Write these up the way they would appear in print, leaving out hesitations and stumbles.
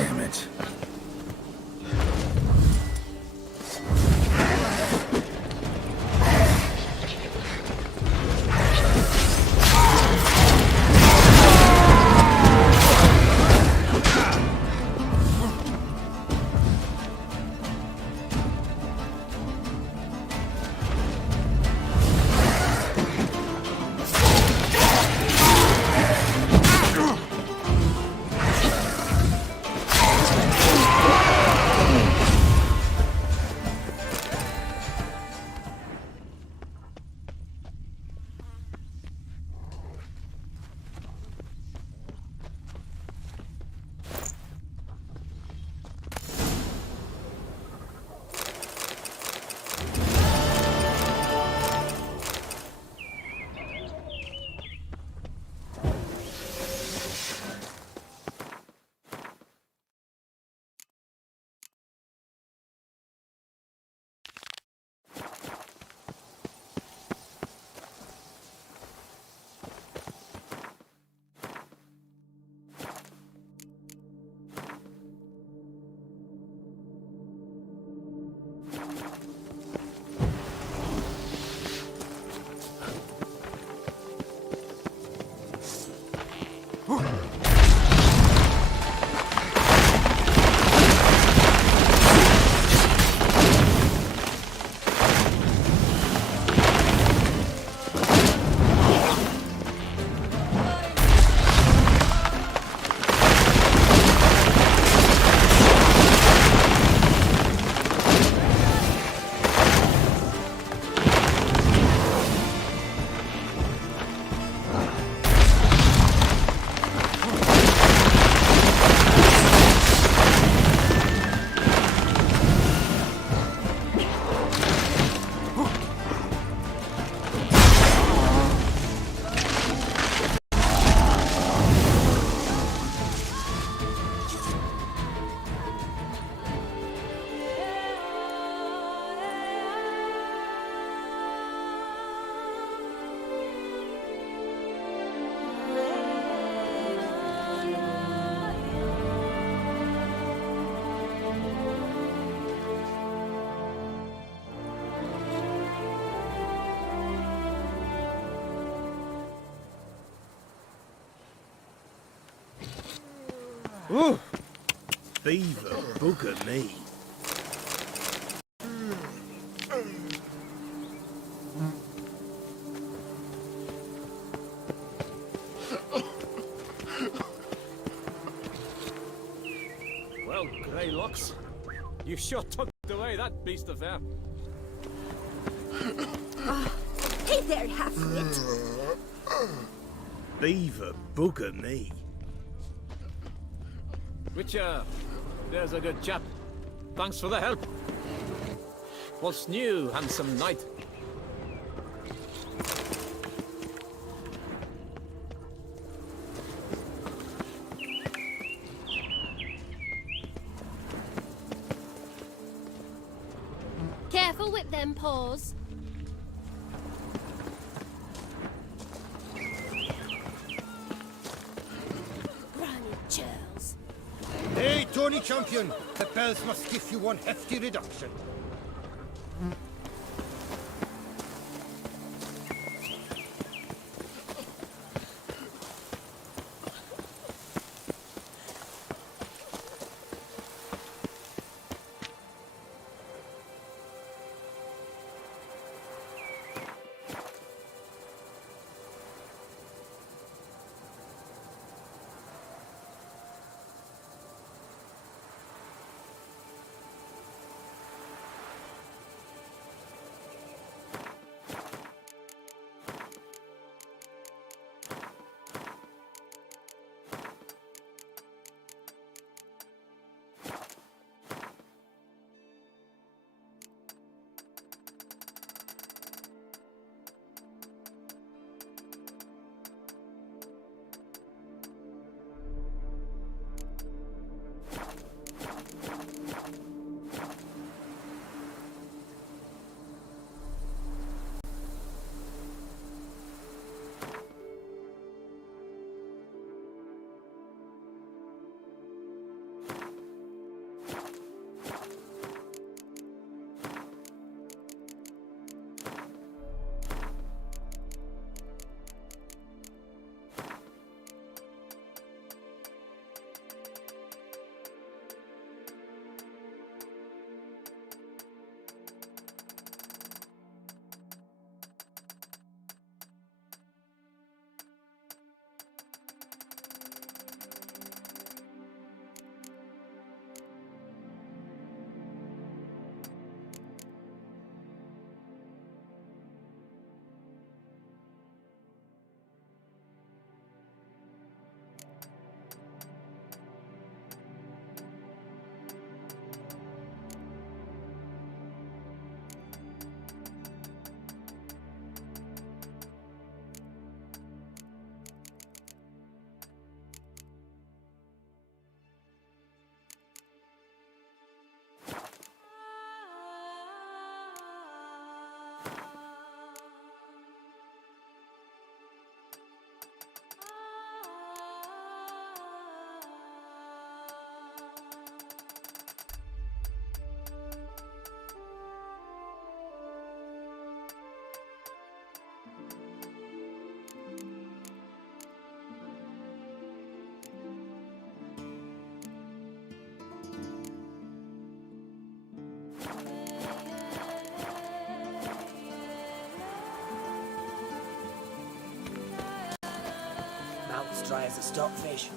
Damn it. Ooh! Beaver bugger me. Well, Greylocks, you sure tucked away that beast of there. Hey there, half-wit. Beaver bugger me. Witcher, there's a good chap. Thanks for the help. What's new, handsome knight? Careful with them paws. Granny Charles. Hey, Tony Champion! The bells must give you one hefty reduction. dry as a stockfish.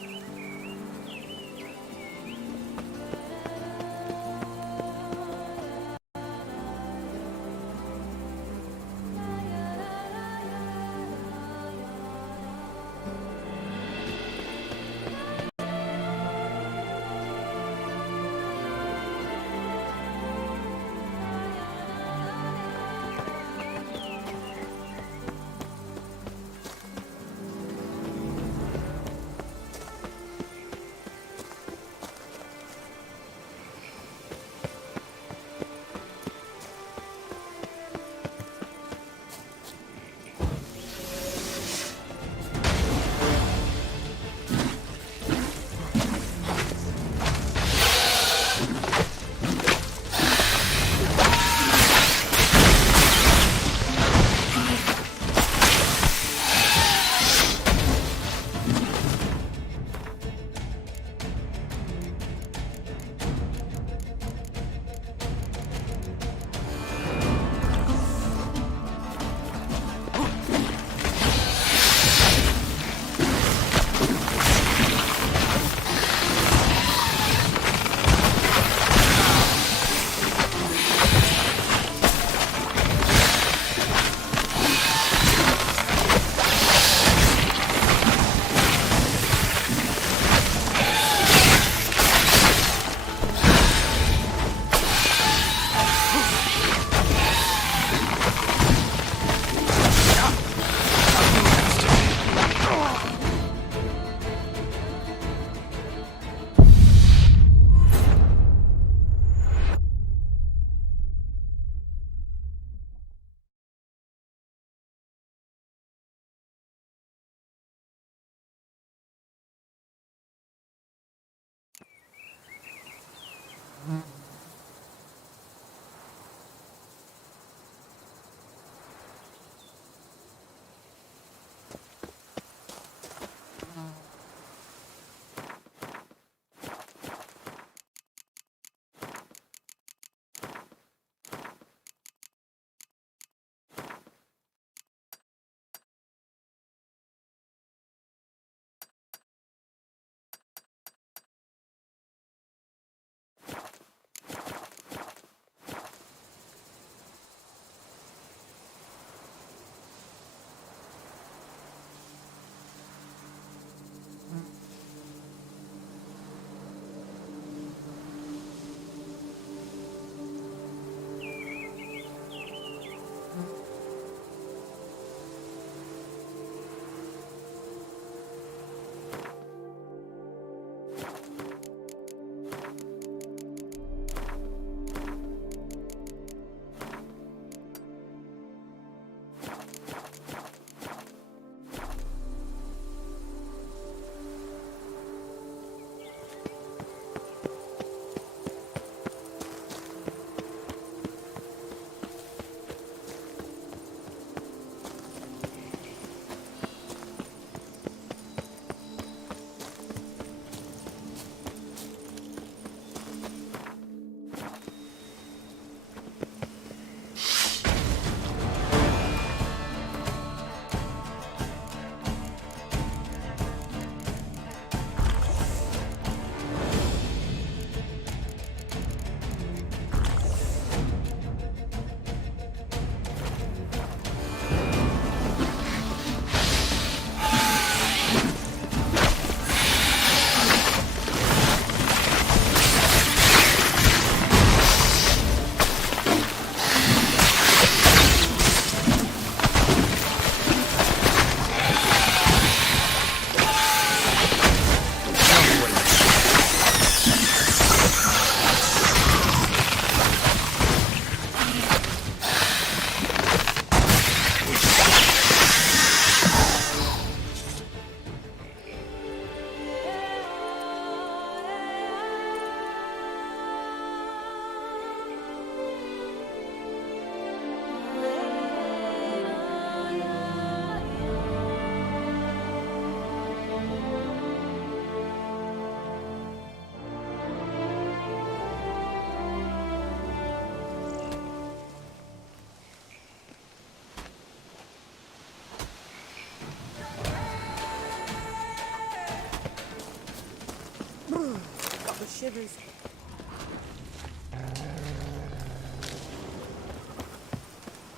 shivers.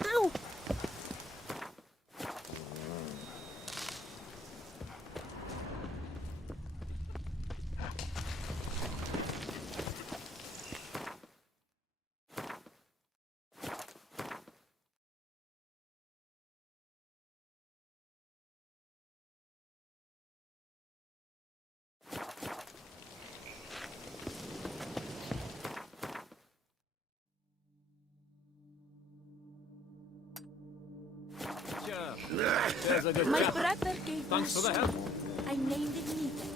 Ow! Sure. There's a good My chap. brother gave me Thanks a for the sword. help. I named it Nita.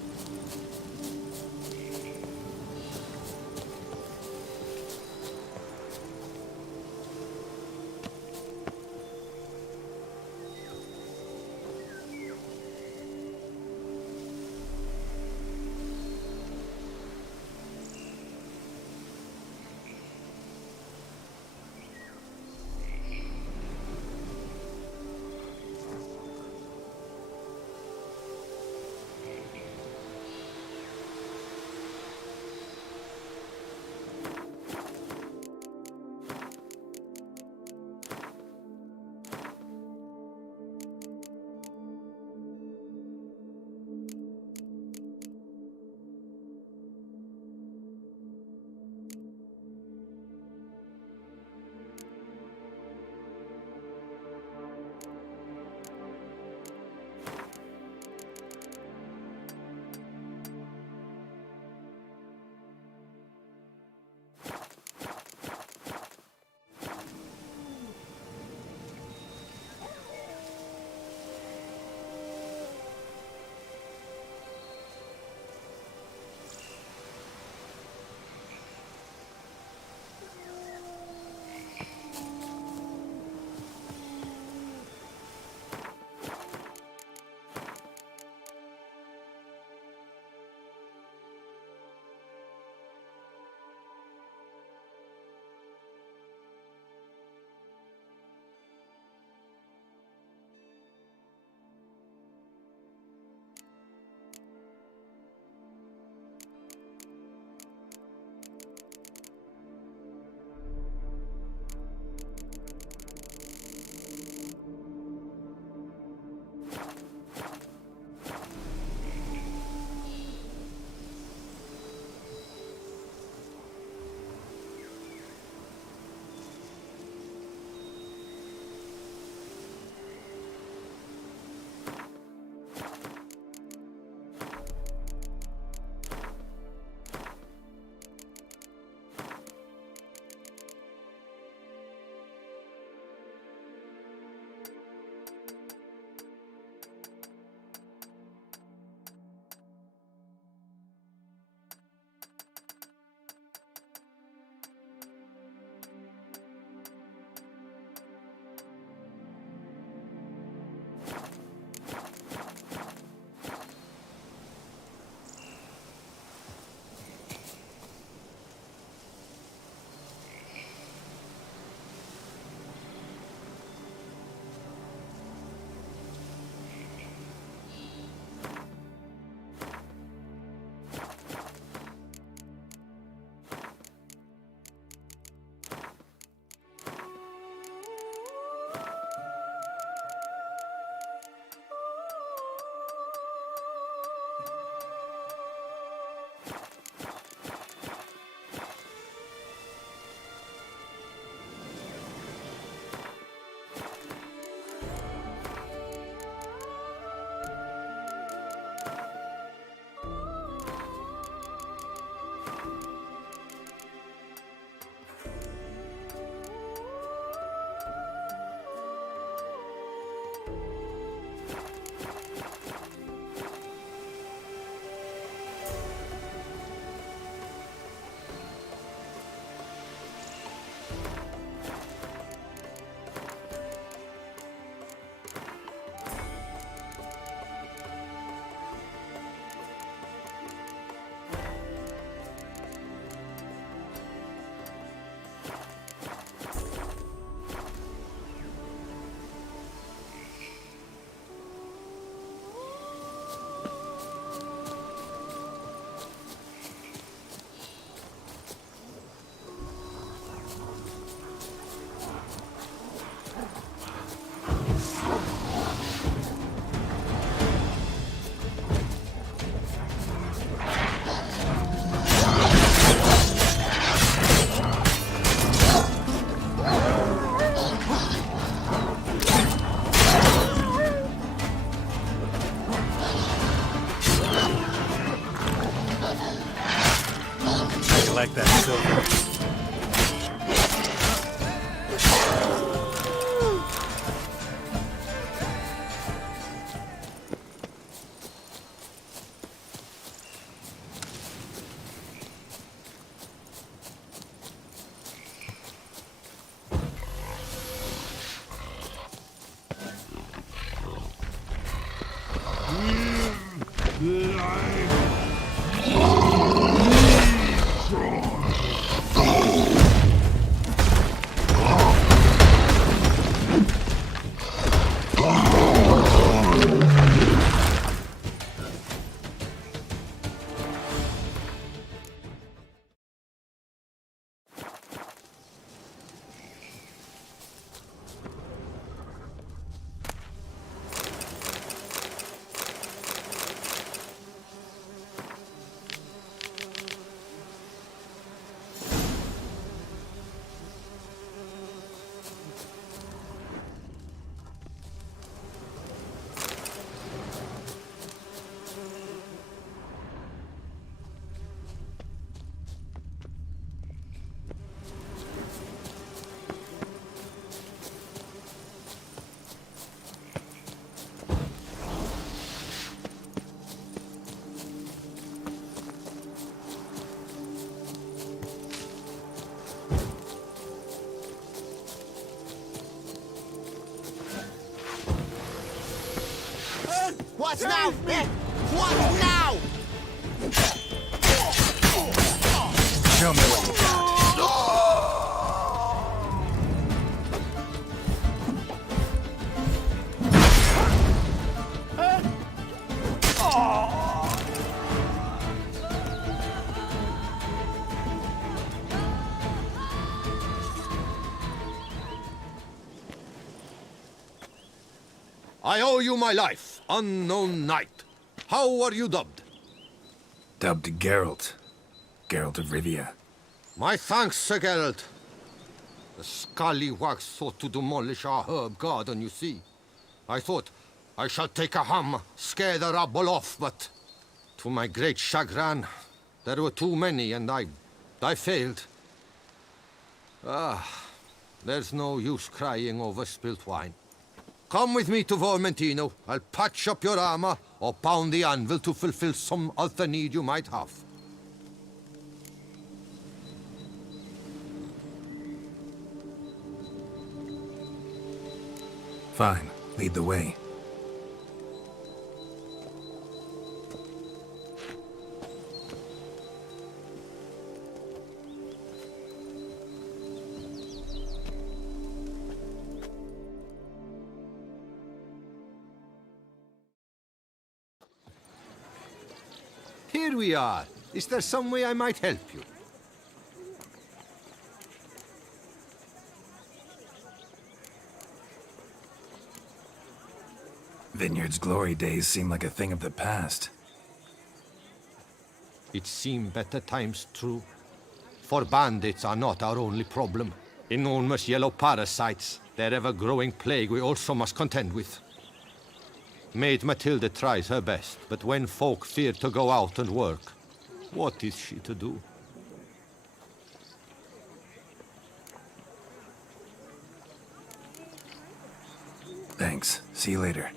like that silver. What now? What now? Show me what you got. I owe you my life, unknown knight. How are you dubbed? Dubbed Geralt. Geralt of Rivia. My thanks, Sir Geralt. The scallywags sought to demolish our herb garden, you see. I thought, I shall take a hammer, scare the rabble off, but to my great chagrin, there were too many and I failed. There's no use crying over spilt wine. Come with me to Vermentino. I'll patch up your armor or pound the anvil to fulfill some other need you might have. Fine. Lead the way. Here we are. Is there some way I might help you? Vineyard's glory days seem like a thing of the past. It seem better times true. For bandits are not our only problem. Enormous yellow parasites, their ever-growing plague we also must contend with. Maid Matilda tries her best, but when folk fear to go out and work, what is she to do? Thanks. See you later.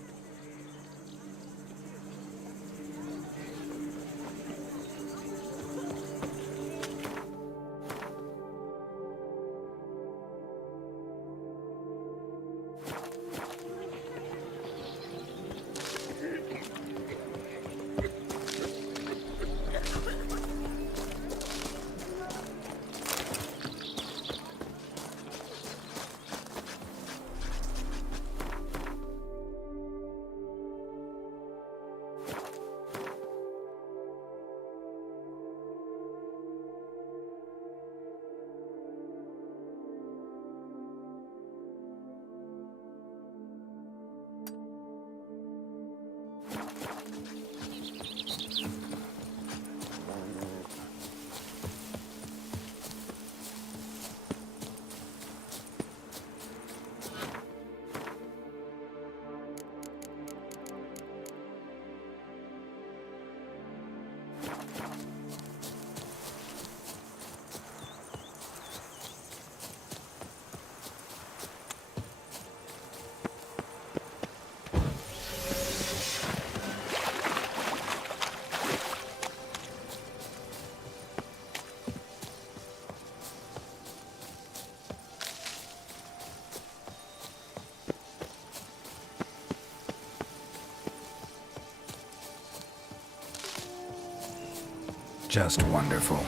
Just wonderful.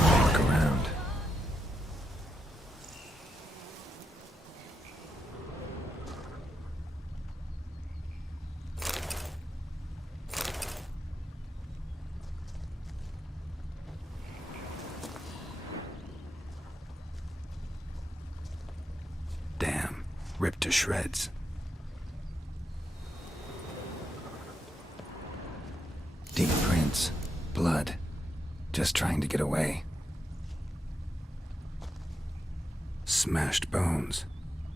Walk around. Damn, ripped to shreds. Deep prints, blood, just trying to get away. Smashed bones.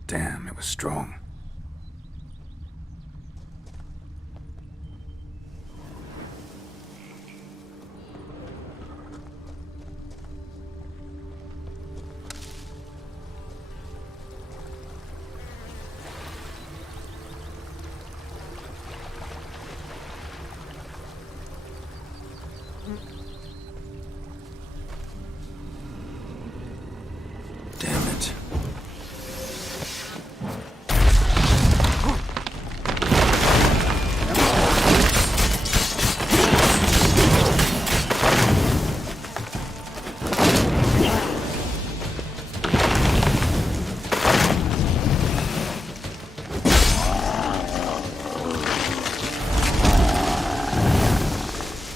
Damn, it was strong. Damn it.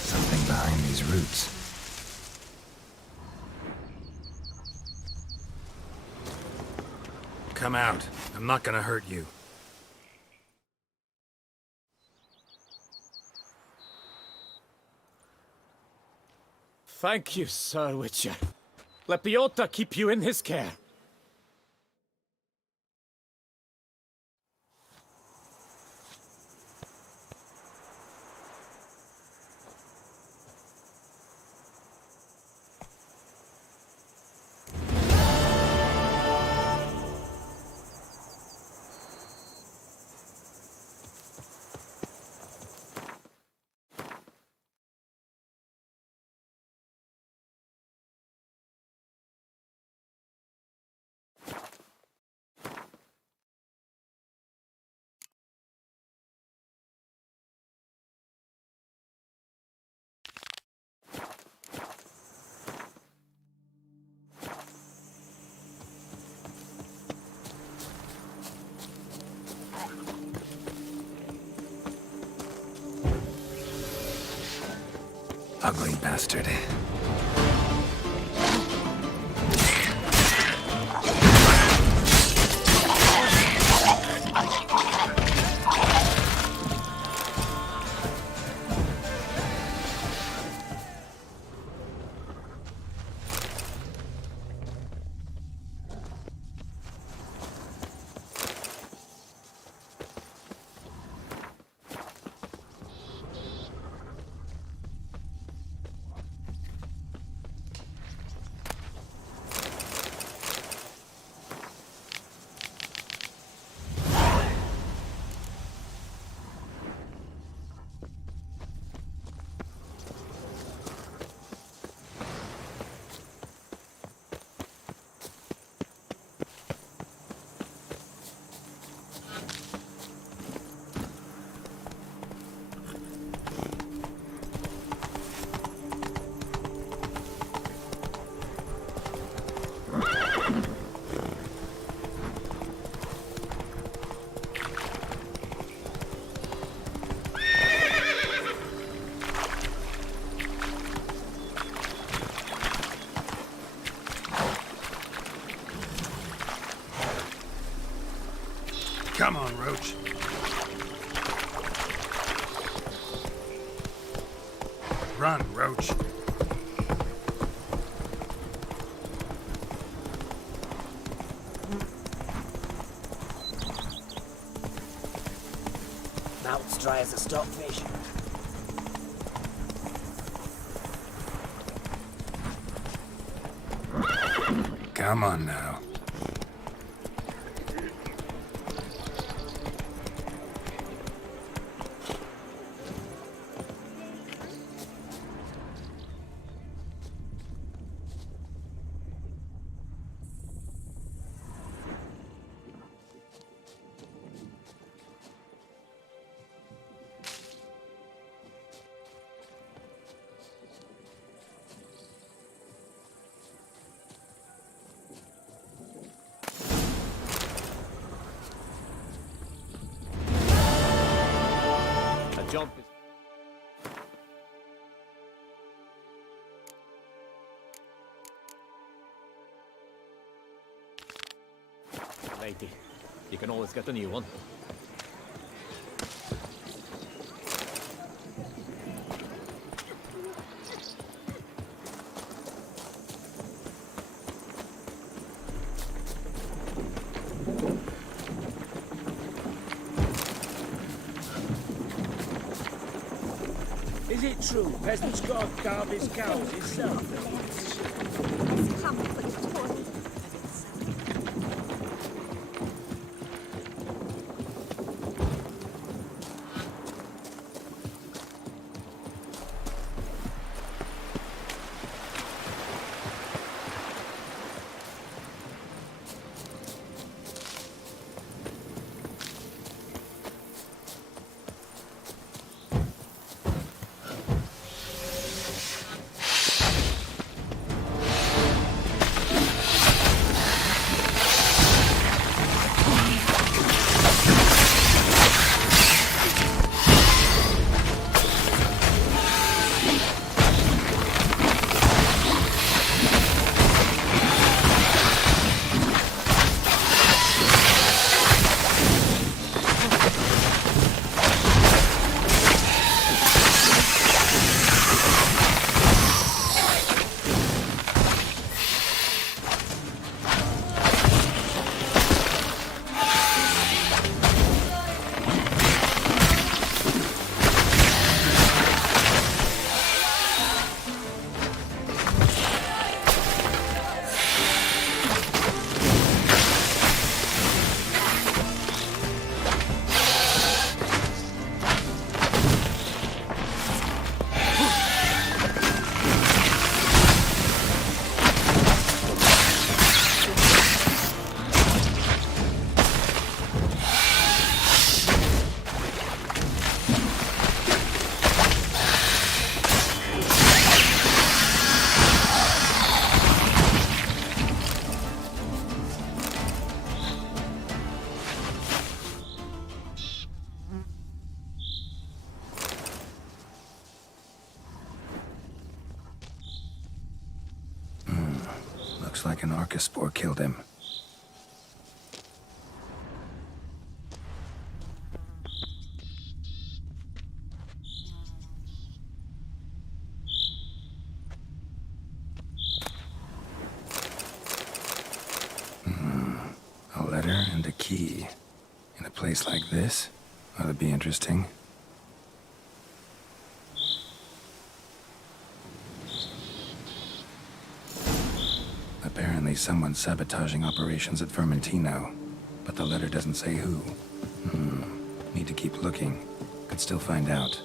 Something behind these roots. Come out. I'm not gonna hurt you. Thank you, Sir Witcher. Let Biota keep you in his care. Ugly bastard. Come on, Roach. Run, Roach. Mouth's dry as a stockfish. Come on now. job is... Lady, you can always get a new one. Is it true peasants God carve his cows himself? Let's come for the Tory. Looks like an Arcaspore killed him. A letter and a key. In a place like this? Ought to be interesting. Apparently someone's sabotaging operations at Vermentino, but the letter doesn't say who. Need to keep looking. Could still find out.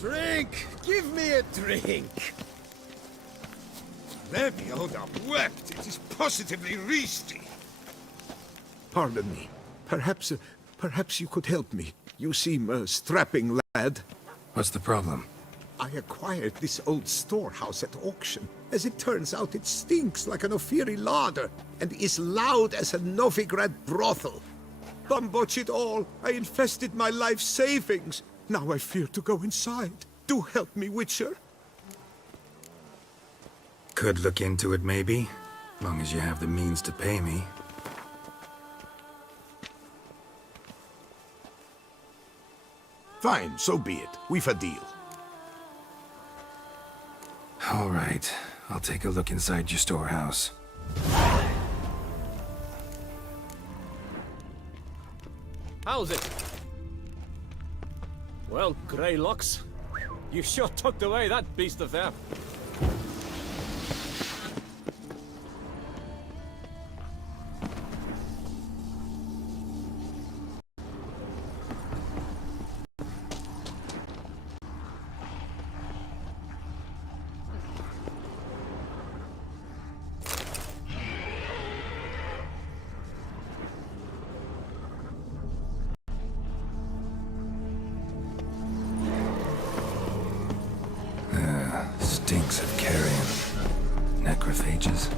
Drink! Give me a drink! Levioda wept. It is positively risky. Pardon me. Perhaps you could help me. You seem a strapping lad. What's the problem? I acquired this old storehouse at auction. As it turns out, it stinks like an Ophiri larder and is loud as a Novigrad brothel. Bambotch it all, I infested my life savings. Now I fear to go inside. Do help me, Witcher. Could look into it, maybe. Long as you have the means to pay me. Fine, so be it. We've a deal. All right. I'll take a look inside your storehouse. How's it? Well, Greylocks, you sure tucked away that beast of there. Stinks of carrion. Necrophages.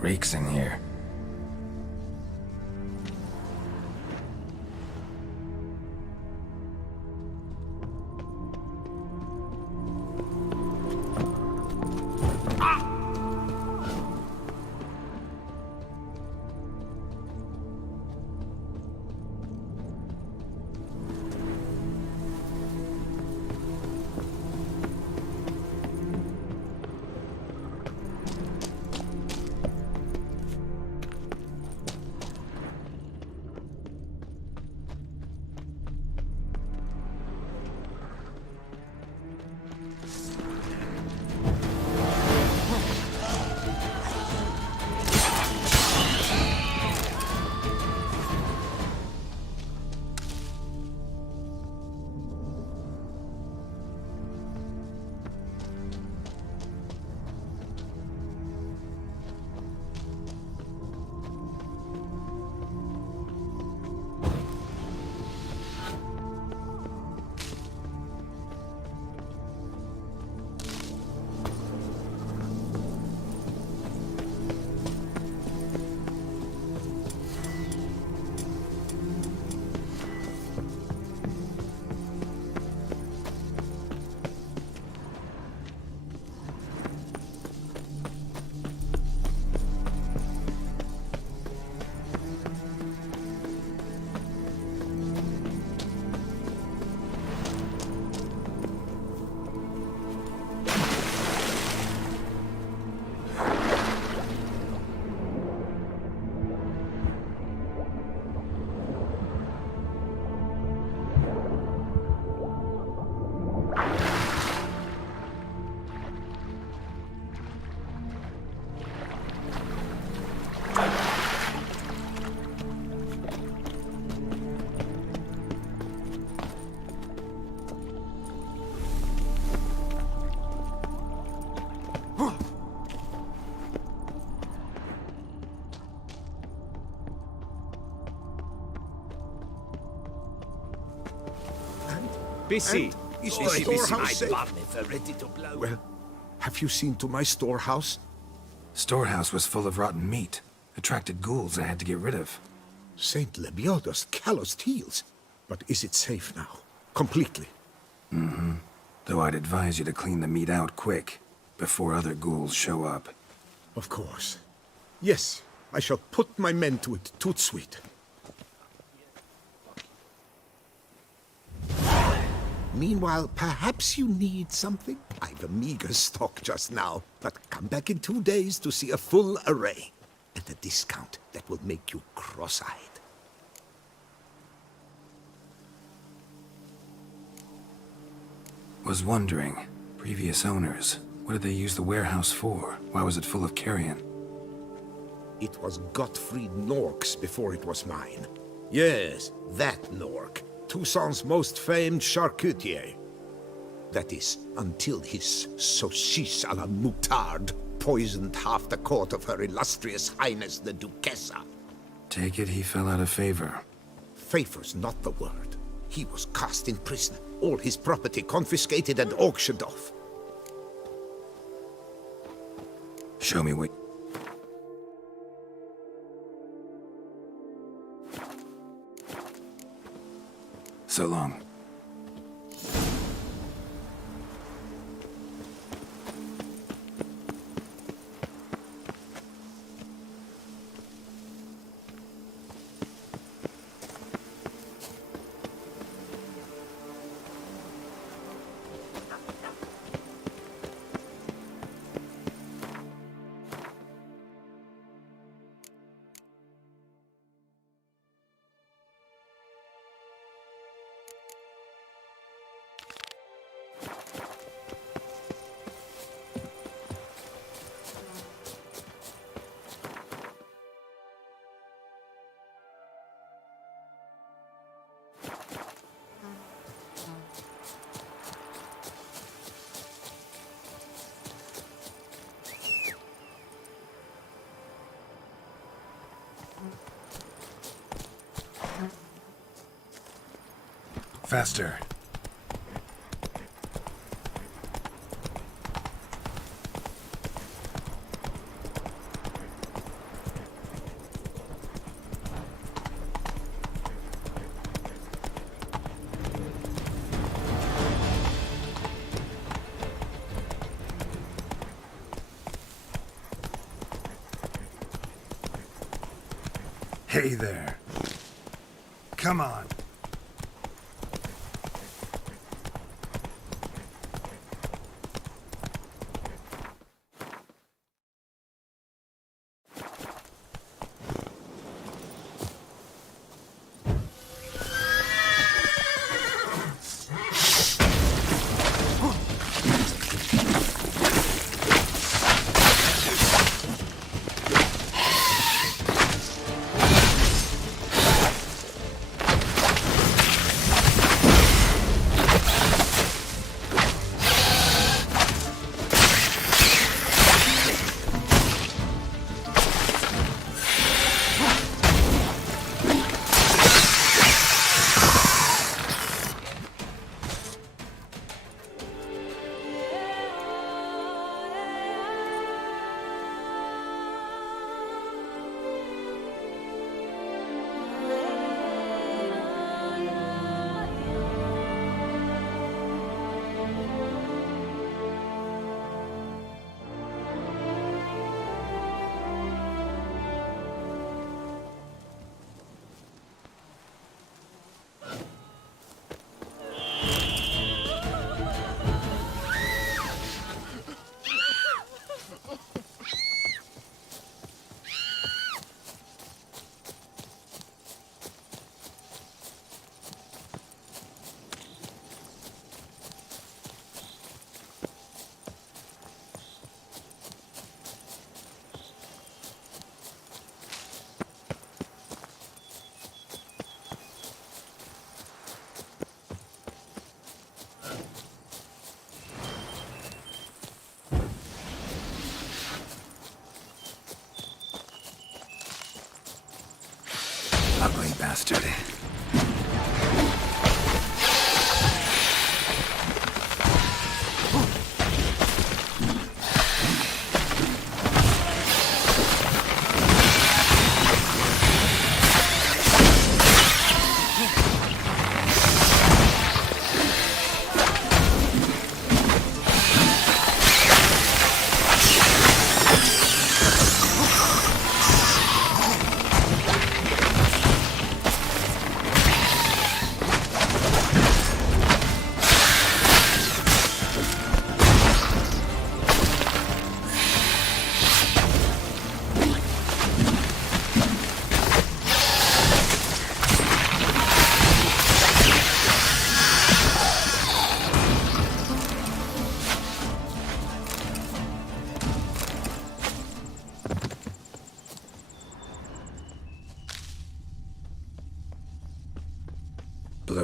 Reeks in here. Busy. Is Oi, the busy, storehouse my safe? barnif are ready to blow. Well, have you seen to my storehouse? Storehouse was full of rotten meat. Attracted ghouls I had to get rid of. Saint Lebioda's calloused heels. But is it safe now? Completely? Mm-hmm. Though I'd advise you to clean the meat out quick, before other ghouls show up. Of course. Yes, I shall put my men to it, tout sweet. Meanwhile, perhaps you need something? I've a meager stock just now, but come back in 2 days to see a full array. And at a discount that will make you cross-eyed. Was wondering, previous owners, what did they use the warehouse for? Why was it full of carrion? It was Gottfried Nork's before it was mine. Yes, that Nork. Toussaint's most famed charcutier. That is, until his saucisse à la moutarde poisoned half the court of Her Illustrious Highness the Duchessa. Take it he fell out of favor. Favor's not the word. He was cast in prison, all his property confiscated and auctioned off. Show me what... So long. Faster. Hey there. Come on. Ugly bastard.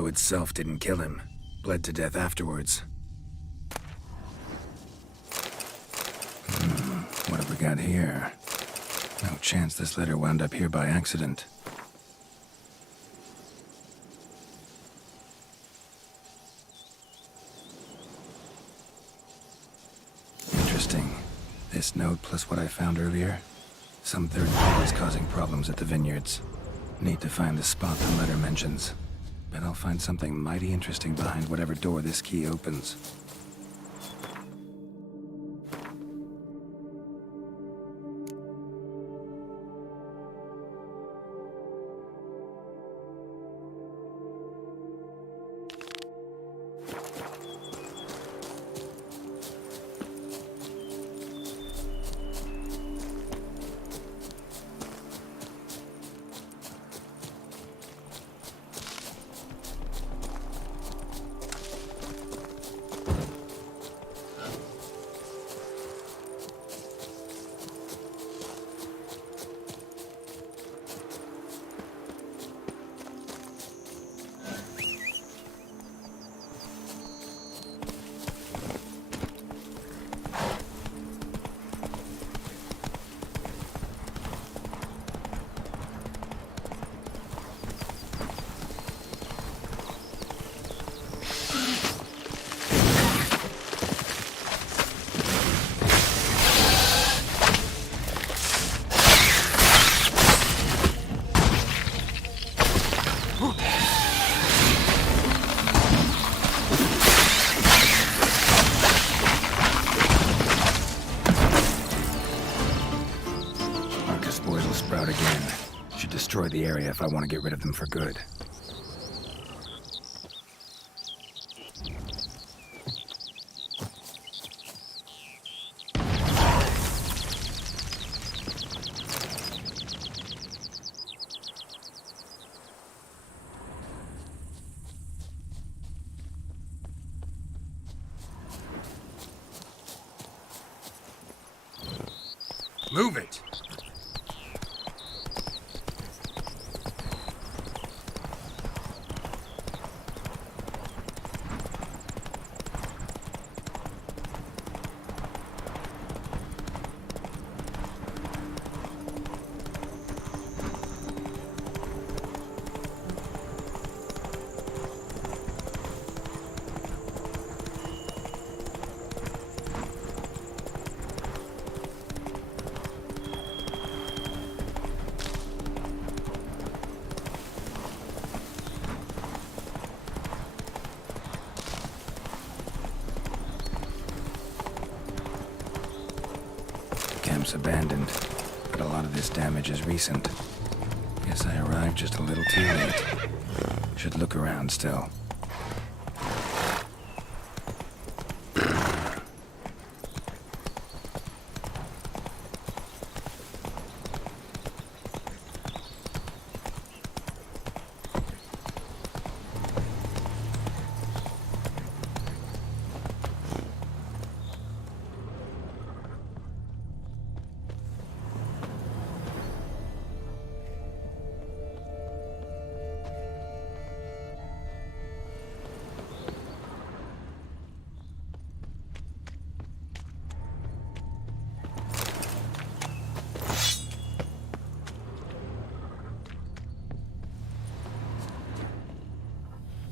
blow itself didn't kill him. Bled to death afterwards. What have we got here? No chance this letter wound up here by accident. Interesting. This note plus what I found earlier. Some third parties causing problems at the vineyards. Need to find the spot the letter mentions. Bet I'll find something mighty interesting behind whatever door this key opens. Destroy the area if I want to get rid of them for good. Move it! Camp's abandoned, but a lot of this damage is recent. Guess I arrived just a little too late. Should look around still.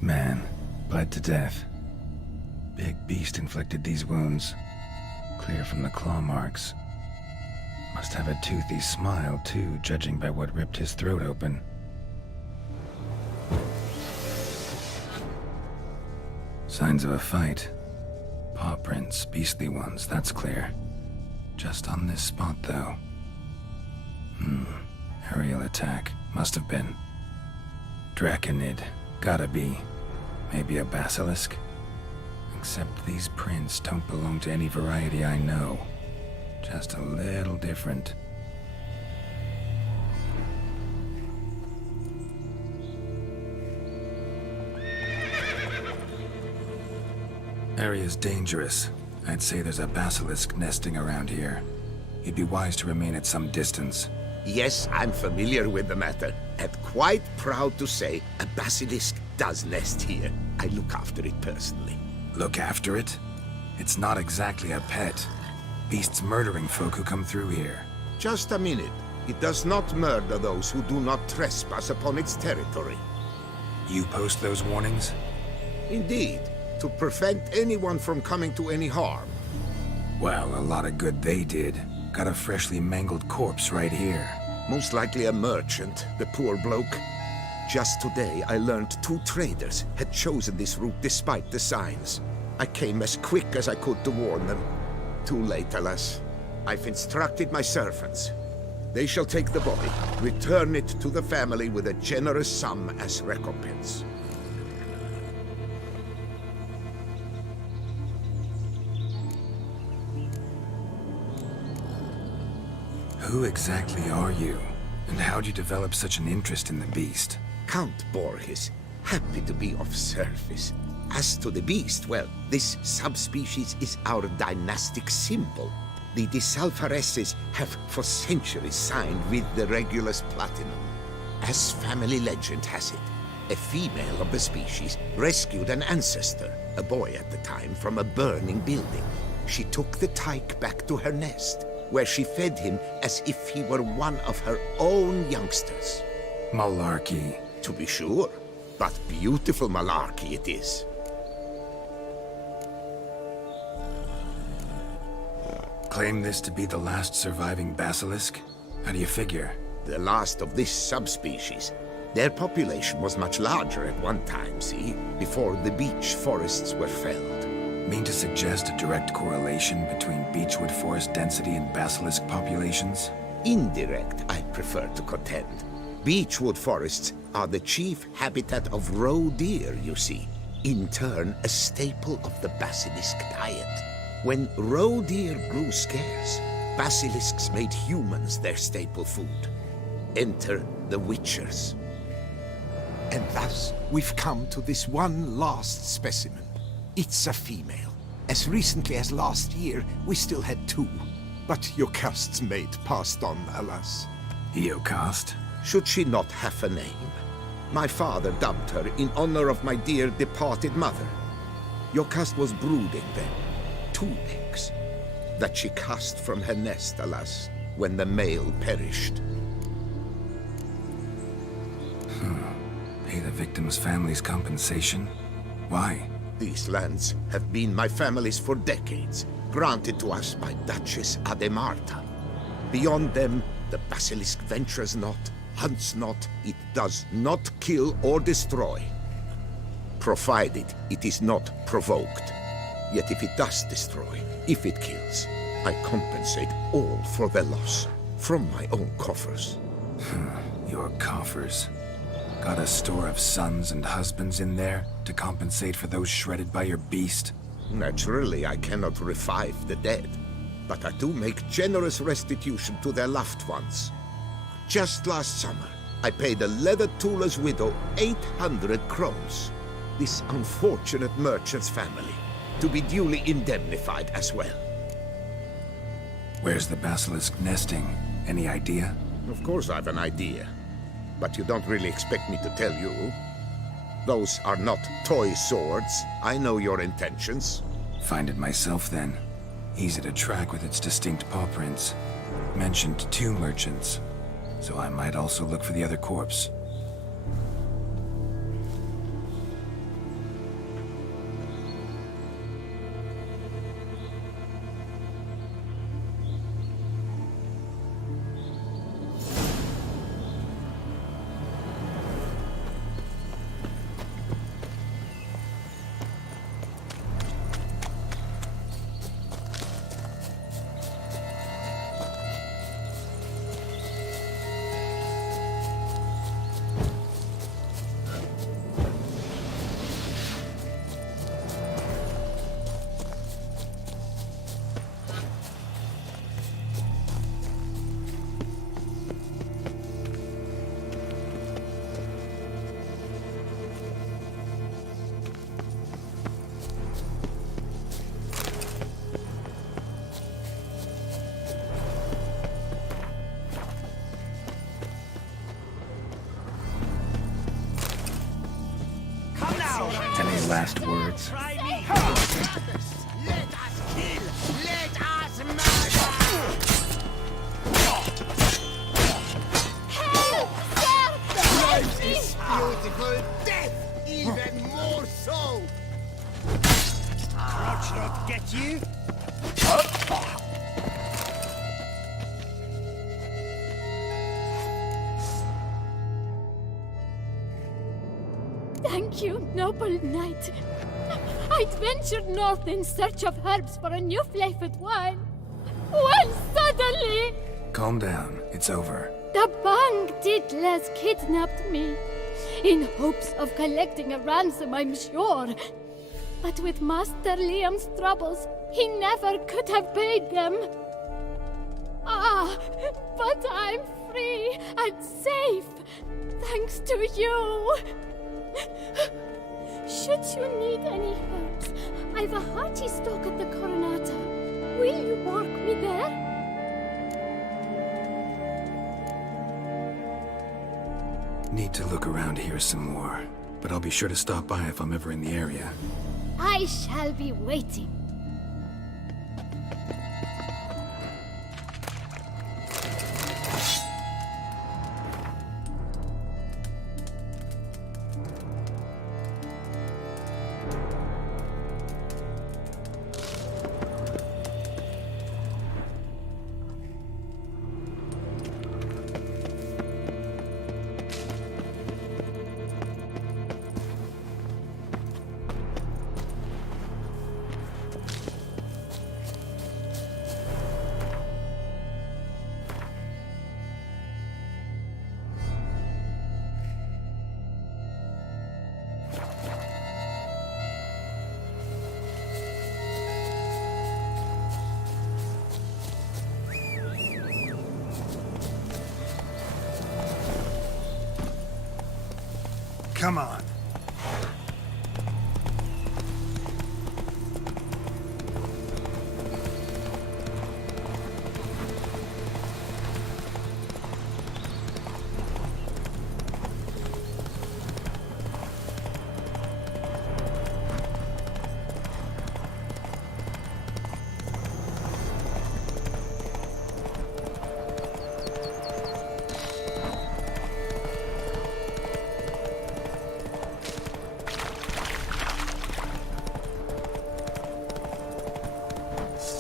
Man, bled to death. Big beast inflicted these wounds. Clear from the claw marks. Must have a toothy smile, too, judging by what ripped his throat open. Signs of a fight. Paw prints, beastly ones, that's clear. Just on this spot, though. Aerial attack. Must have been. Draconid. Gotta be. Maybe a basilisk? Except these prints don't belong to any variety I know. Just a little different. Area's dangerous. I'd say there's a basilisk nesting around here. You'd be wise to remain at some distance. Yes, I'm familiar with the matter, and quite proud to say a basilisk does nest here. I look after it personally. Look after it? It's not exactly a pet. Beast's murdering folk who come through here. Just a minute. It does not murder those who do not trespass upon its territory. You post those warnings? Indeed, to prevent anyone from coming to any harm. Well, a lot of good they did. Got a freshly mangled corpse right here. Most likely a merchant, the poor bloke. Just today, I learned 2 traders had chosen this route despite the signs. I came as quick as I could to warn them. Too late, alas. I've instructed my servants. They shall take the body, return it to the family with a generous sum as recompense. Who exactly are you? And how'd you develop such an interest in the beast? Count Borges, happy to be of service. As to the beast, well, this subspecies is our dynastic symbol. The Disalfareses have for centuries signed with the Regulus Platinum. As family legend has it, a female of the species rescued an ancestor, a boy at the time, from a burning building. She took the tyke back to her nest, where she fed him as if he were one of her own youngsters. Malarkey. To be sure, but beautiful malarkey it is. Claim this to be the last surviving basilisk? How do you figure? The last of this subspecies. Their population was much larger at one time, see? Before the beech forests were felled. Mean to suggest a direct correlation between beechwood forest density and basilisk populations? Indirect, I prefer to contend. Beechwood forests are the chief habitat of roe deer, you see. In turn, a staple of the basilisk diet. When roe deer grew scarce, basilisks made humans their staple food. Enter the witchers. And thus, we've come to this one last specimen. It's a female. As recently as last year, we still had 2. But Jocast's mate passed on, alas. Jocast? Should she not have a name? My father dubbed her in honor of my dear departed mother. Jocast was brooding then. 2 eggs. That she cast from her nest, alas, when the male perished. Pay the victim's family's compensation? Why? These lands have been my family's for decades, granted to us by Duchess Ademarta. Beyond them, the basilisk ventures not, hunts not, it does not kill or destroy. Provided it is not provoked. Yet if it does destroy, if it kills, I compensate all for the loss, from my own coffers. Your coffers. Got a store of sons and husbands in there to compensate for those shredded by your beast? Naturally, I cannot revive the dead, but I do make generous restitution to their loved ones. Just last summer, I paid a leather tooler's widow 800 crowns. This unfortunate merchant's family, to be duly indemnified as well. Where's the basilisk nesting? Any idea? Of course I've an idea, but you don't really expect me to tell you. Those are not toy swords. I know your intentions. Find it myself then. Easy to track with its distinct paw prints. Mentioned 2 merchants, so I might also look for the other corpse. last words. Beautiful death, even more so. Crotch not get you? Thank you, noble knight. I'd ventured north in search of herbs for a new flavored wine. When suddenly, Calm down. It's over. the Bang Diddlers kidnapped me. In hopes of collecting a ransom, I'm sure. But with Master Liam's troubles, he never could have paid them. Ah, but I'm free and safe, thanks to you. Should you need any herbs, I've a hearty stock at the Coronata. Will you walk me there? Need to look around here some more, but I'll be sure to stop by if I'm ever in the area. I shall be waiting. Come on.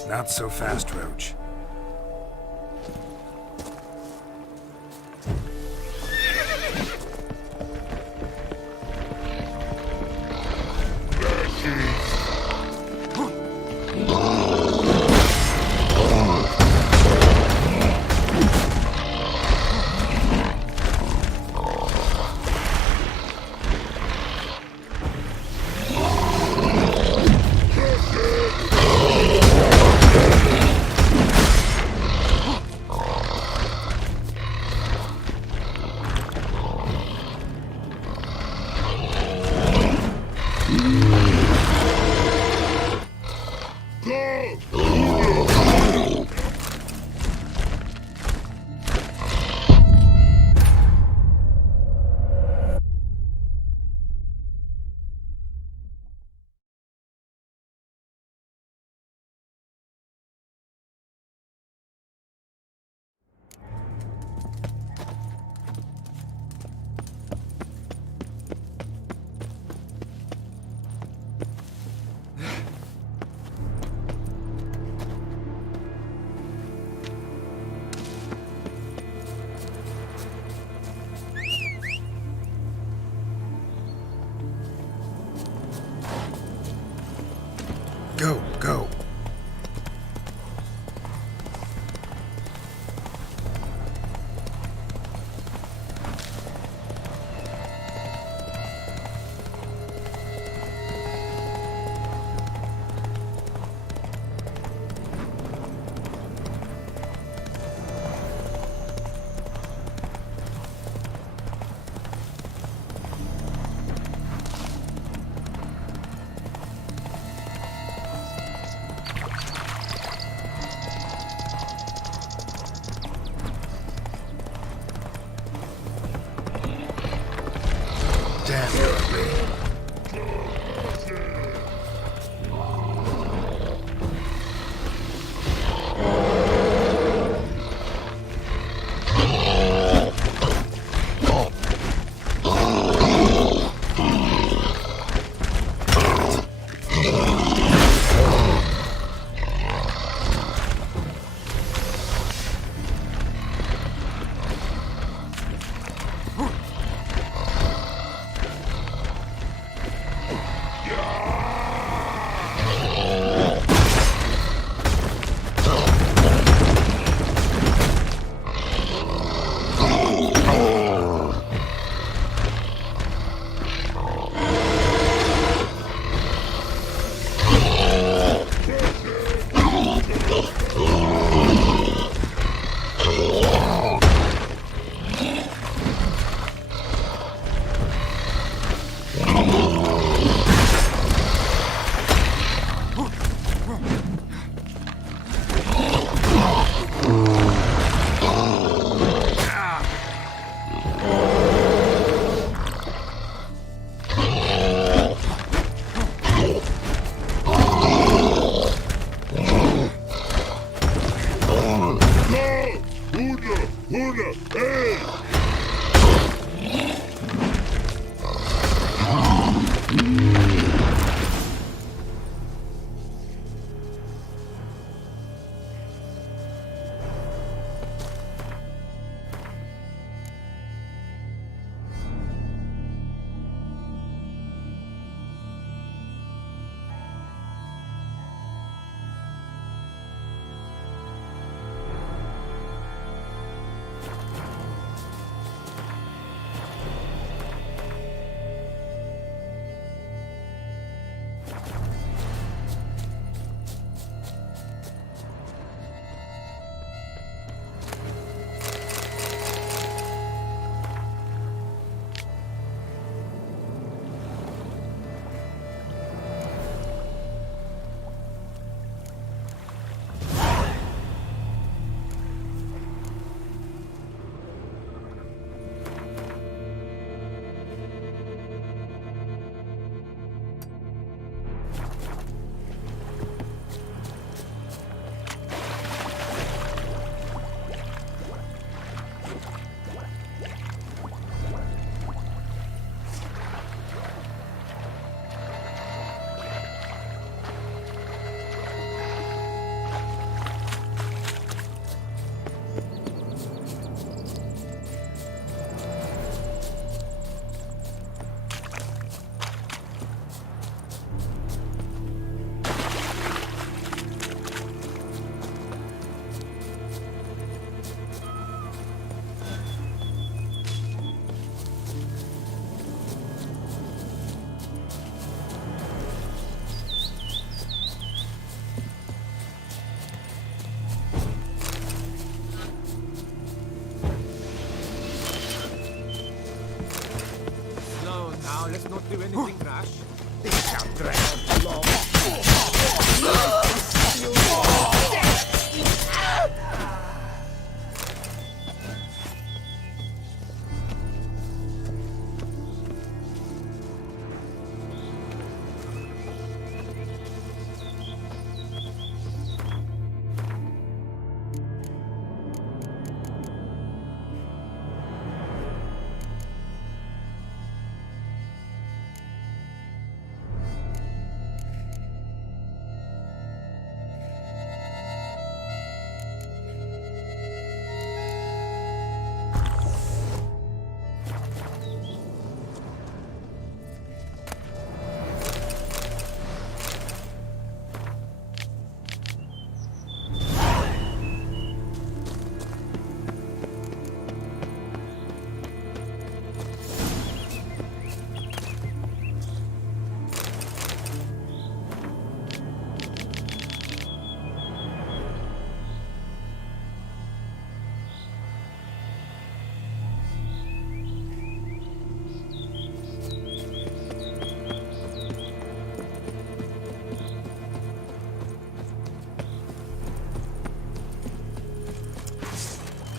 Not so fast, Roach. Ajuda! Ei! Let's not do anything rash. This shall drag on long.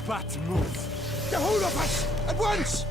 But move! Get hold of us! At once!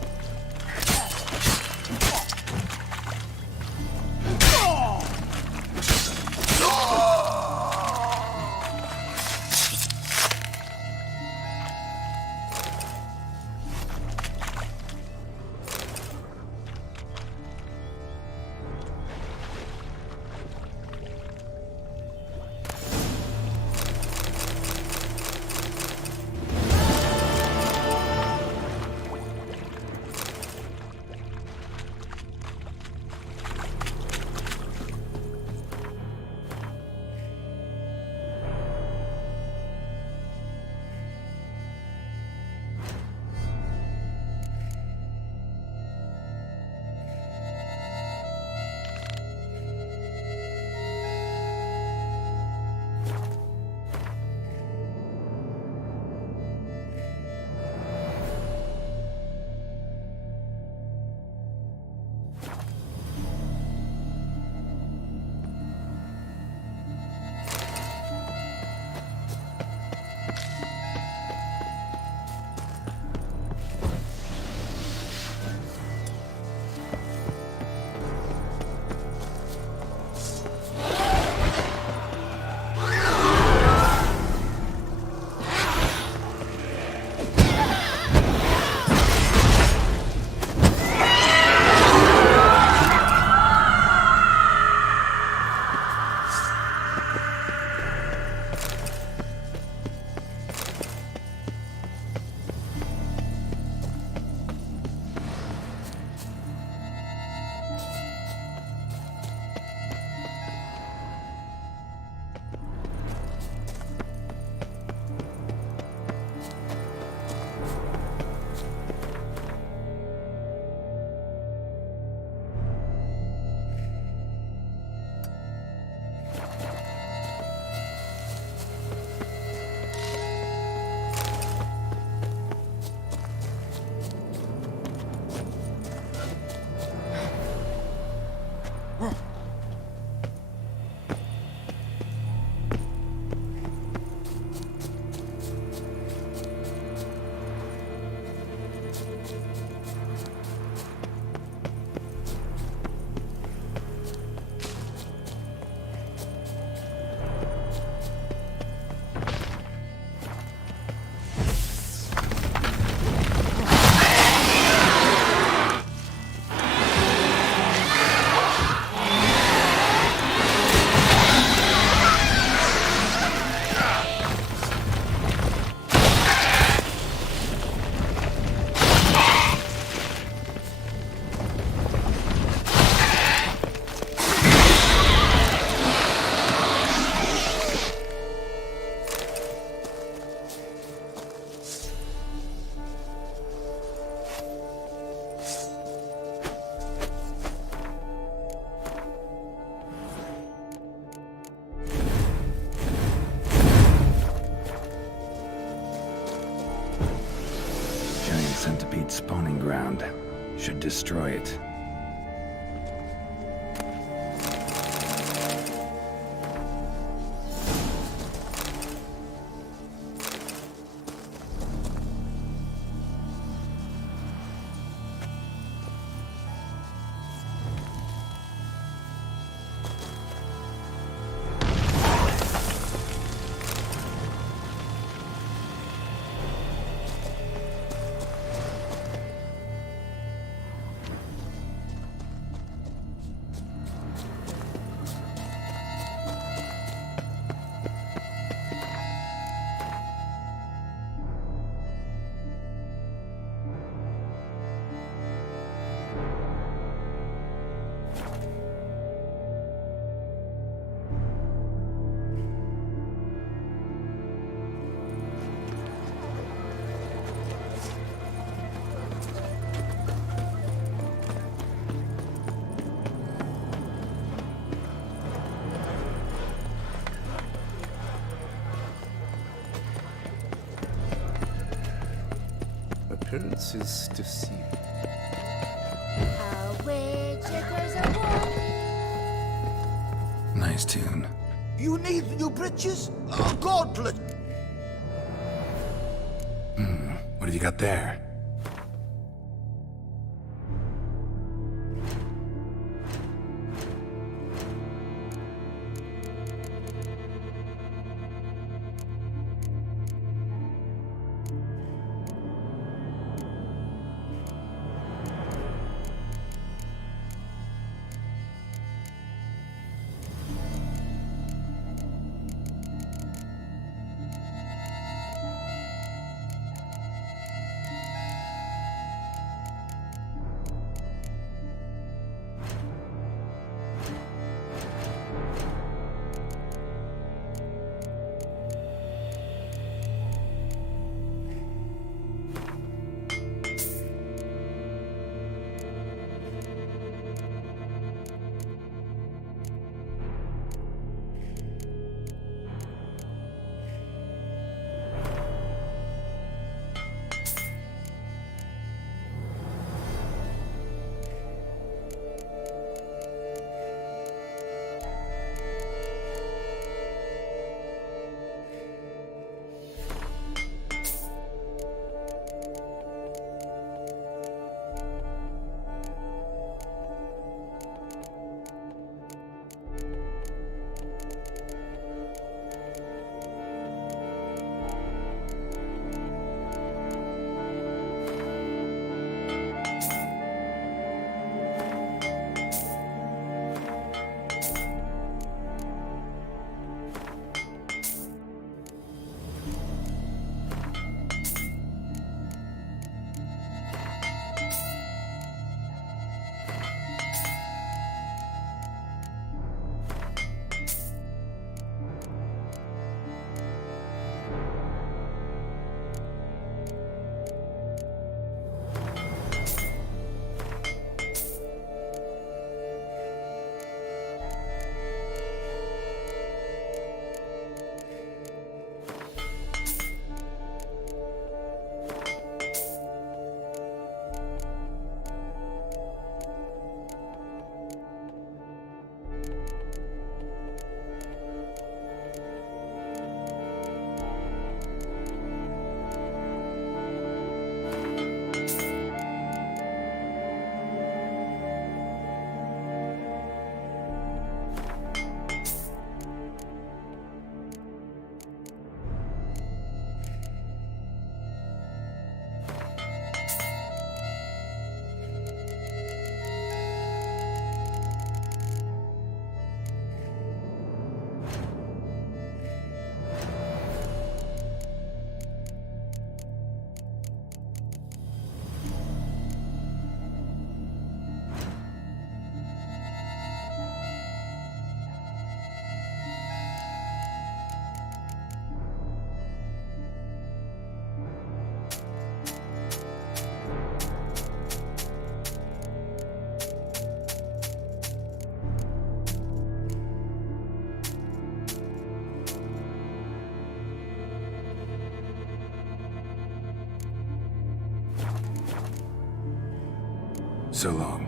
giant centipede spawning ground. Should destroy it. Appearances deceive. Nice tune. You need new bridges? Oh, gauntlet! What have you got there? So long.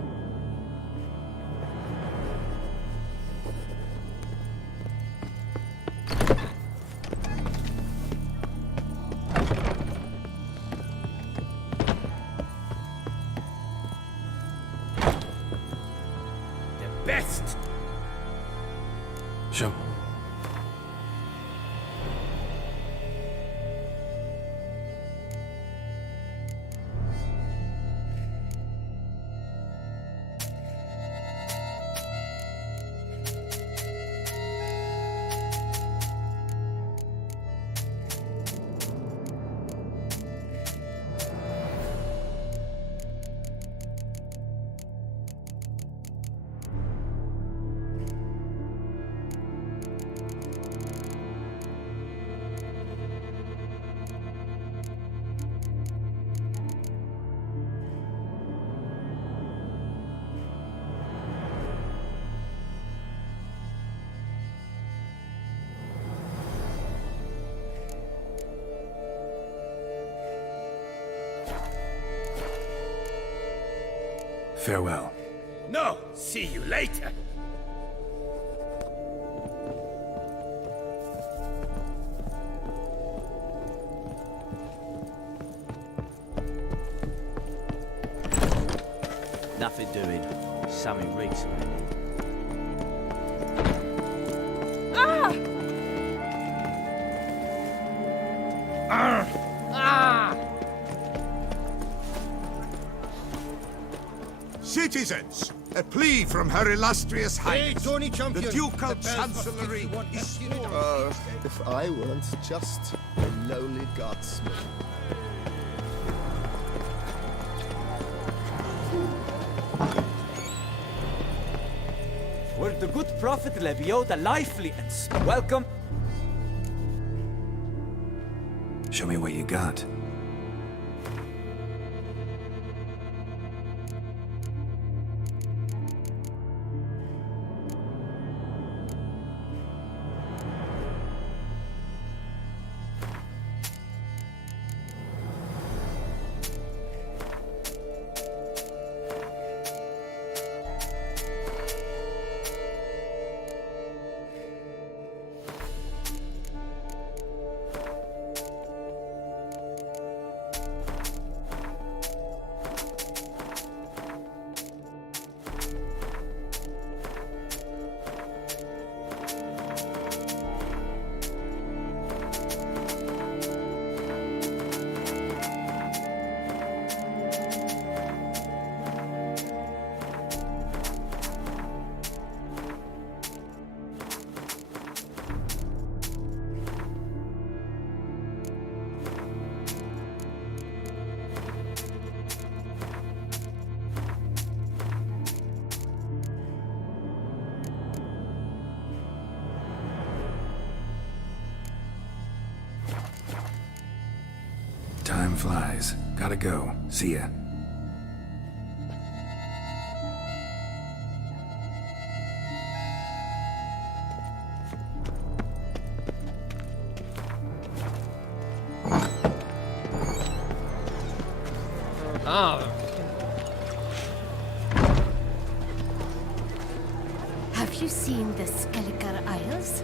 The best! Show. Farewell. No, see you later. Nothing doing. Something reeks around here. Citizens, a plea from Her Illustrious Highness. Tony Champion! The Ducal Chancellery is sworn. If I weren't just a lowly guardsman. Were the good prophet Lebioda lively and welcome? Show me what you got. Time flies. Gotta go. See ya. Have you seen the Skelliger Isles?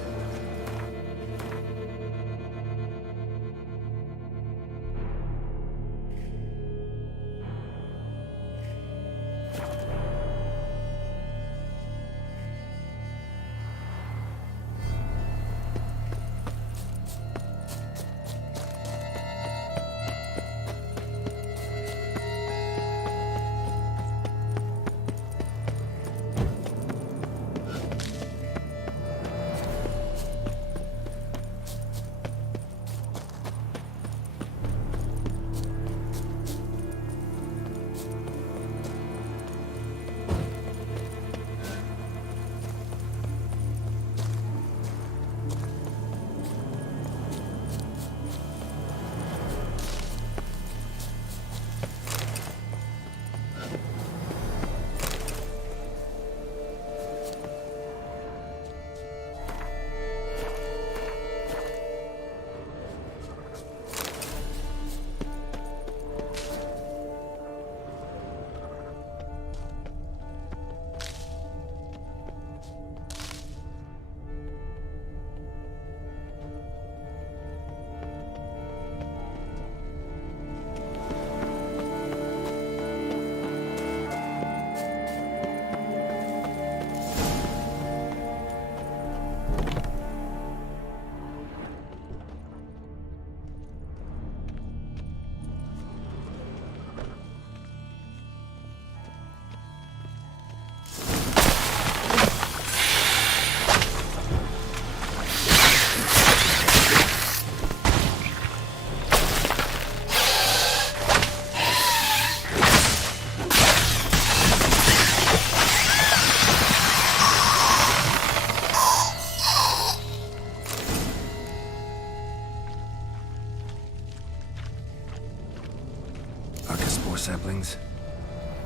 spore saplings?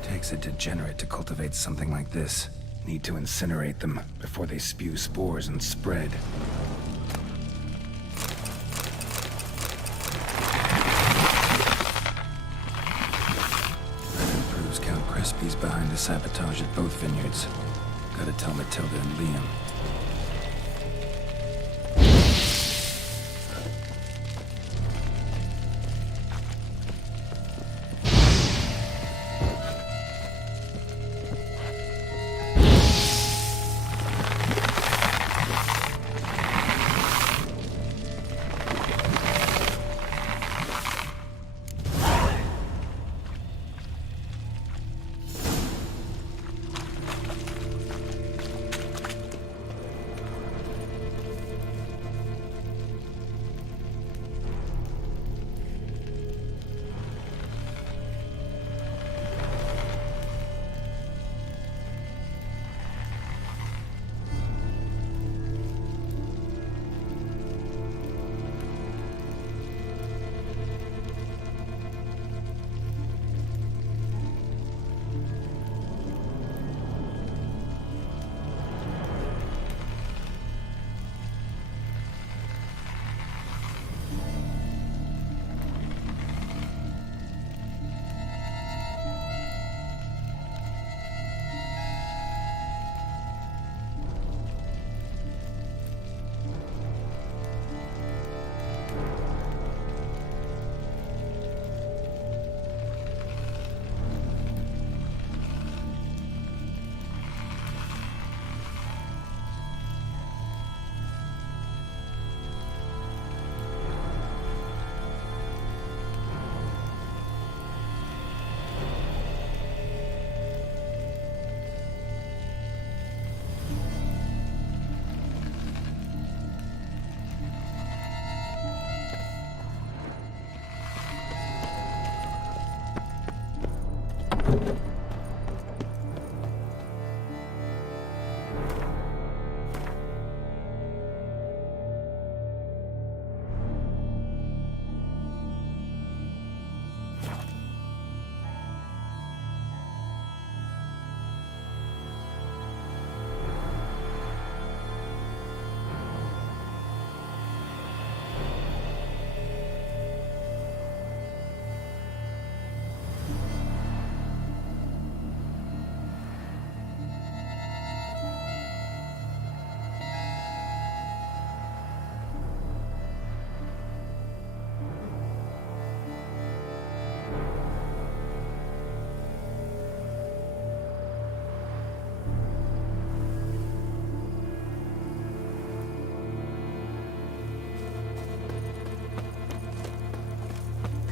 Takes a degenerate to cultivate something like this. Need to incinerate them before they spew spores and spread. That proves Count Crespi's behind the sabotage at both vineyards. Gotta tell Matilda and Liam.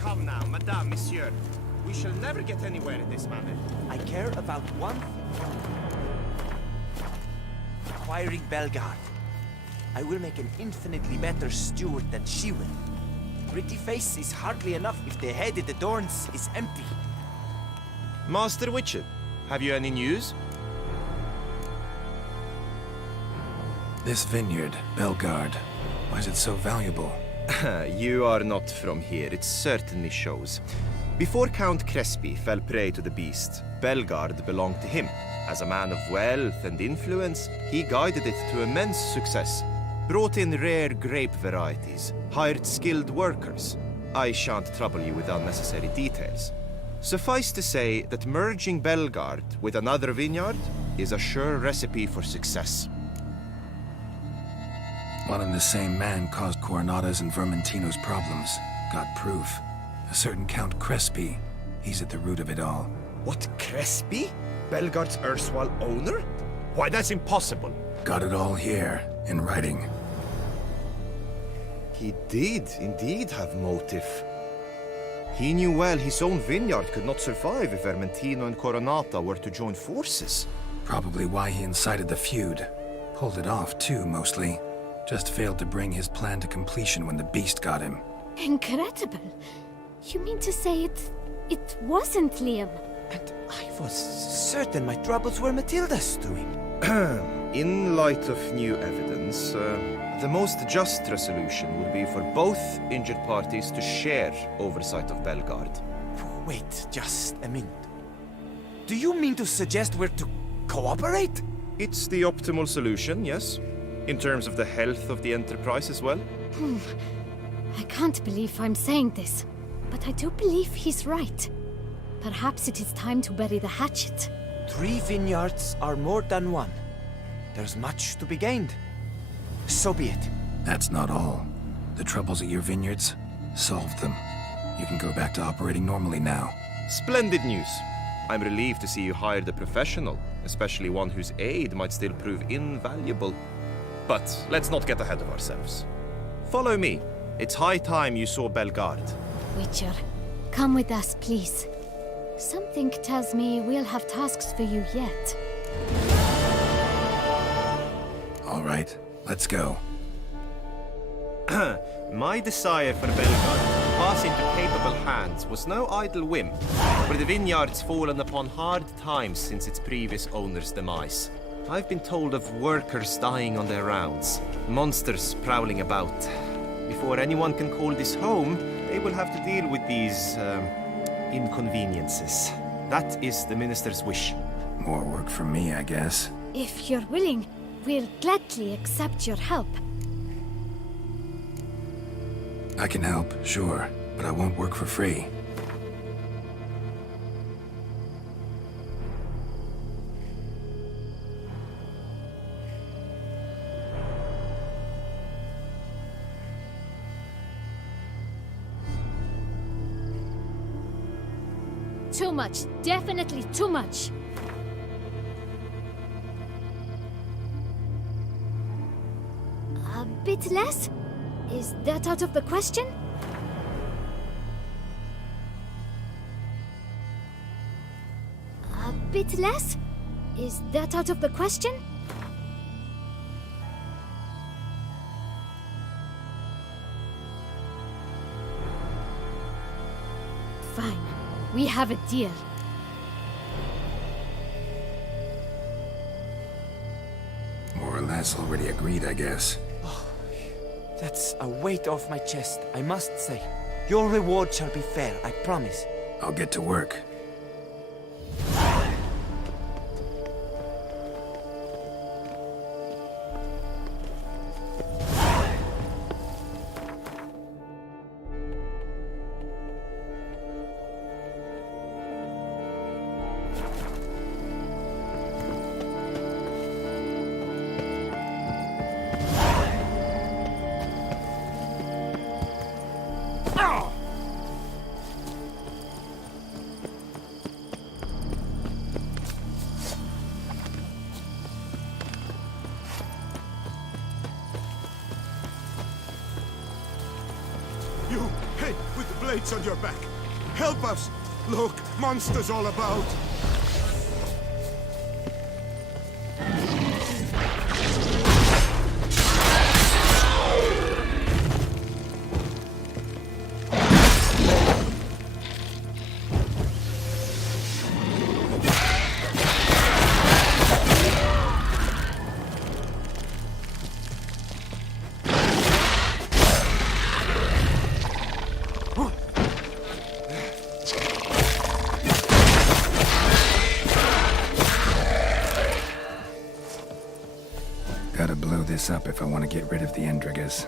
Come now, Madame, Monsieur. We shall never get anywhere in this manner. I care about one thing. Acquiring Belgard. I will make an infinitely better steward than she will. Pretty face is hardly enough if the head of the Dorns is empty. Master Witcher, have you any news? This vineyard, Belgard, why is it so valuable? You are not from here, it certainly shows. Before Count Crespi fell prey to the beast, Belgard belonged to him. As a man of wealth and influence, he guided it to immense success. Brought in rare grape varieties, hired skilled workers. I shan't trouble you with unnecessary details. Suffice to say that merging Belgard with another vineyard is a sure recipe for success. One and the same man caused Coronada's and Vermentino's problems. Got proof. A certain Count Crespi. He's at the root of it all. What, Crespi? Belgard's erstwhile owner? Why, that's impossible. Got it all here, in writing. He did indeed have motive. He knew well his own vineyard could not survive if Vermentino and Coronata were to join forces. Probably why he incited the feud. Pulled it off, too, mostly. Just failed to bring his plan to completion when the beast got him. Incredible. You mean to say it wasn't Liam? And I was certain my troubles were Matilda's doing. In light of new evidence, the most just resolution would be for both injured parties to share oversight of Belgard. Wait just a minute. Do you mean to suggest we're to cooperate? It's the optimal solution, yes. In terms of the health of the enterprise as well. I can't believe I'm saying this, but I do believe he's right. Perhaps it is time to bury the hatchet. 3 vineyards are more than 1. There's much to be gained. So be it. That's not all. The troubles at your vineyards? Solved them. You can go back to operating normally now. Splendid news. I'm relieved to see you hired a professional, especially one whose aid might still prove invaluable. But let's not get ahead of ourselves. Follow me. It's high time you saw Bellegarde. Witcher, come with us, please. Something tells me we'll have tasks for you yet. All right, let's go. My desire for Bellegarde to pass into capable hands was no idle whim, for the vineyard's fallen upon hard times since its previous owner's demise. I've been told of workers dying on their rounds, monsters prowling about. Before anyone can call this home, they will have to deal with these, inconveniences. That is the minister's wish. More work for me, I guess. If you're willing, we'll gladly accept your help. I can help, sure, but I won't work for free. Too much. Definitely too much. A bit less? Is that out of the question? A bit less? Is that out of the question? Fine. We have a deal. More or less already agreed, I guess. That's a weight off my chest, I must say. Your reward shall be fair, I promise. I'll get to work. You, hey, with the blades on your back. Help us! Look, monsters all about. Gotta blow this up if I want to get rid of the Endrigas.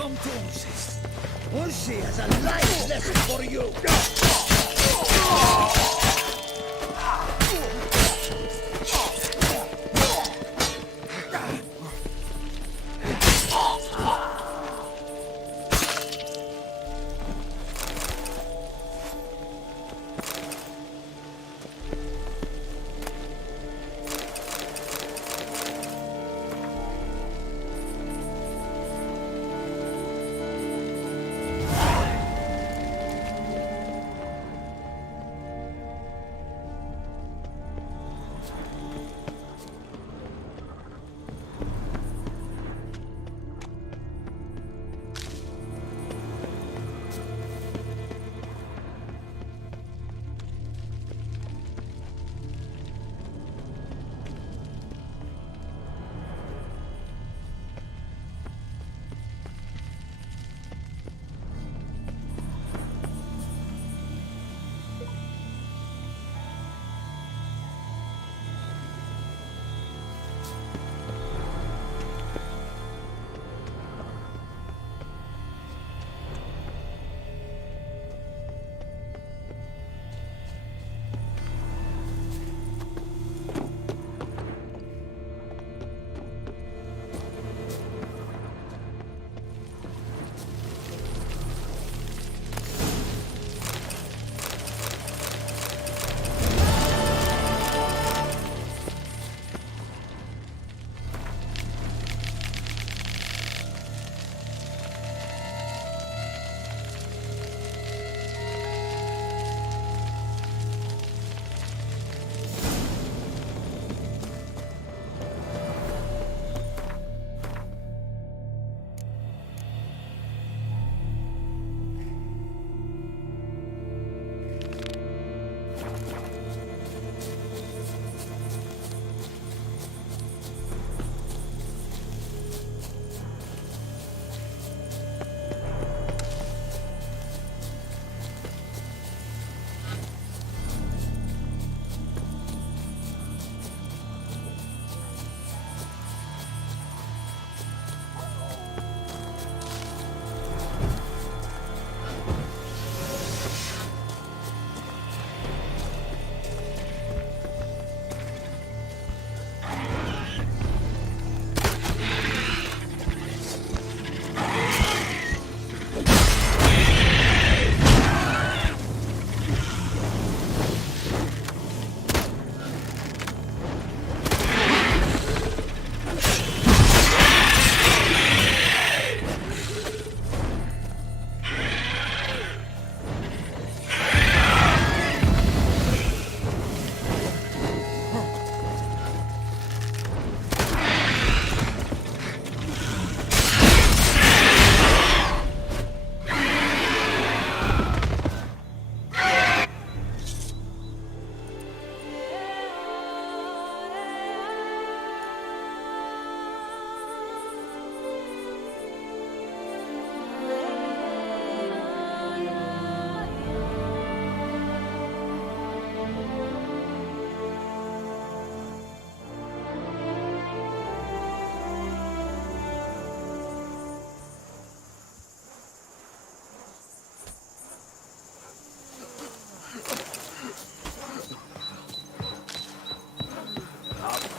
come to insist. Ulsi has a life lesson for you.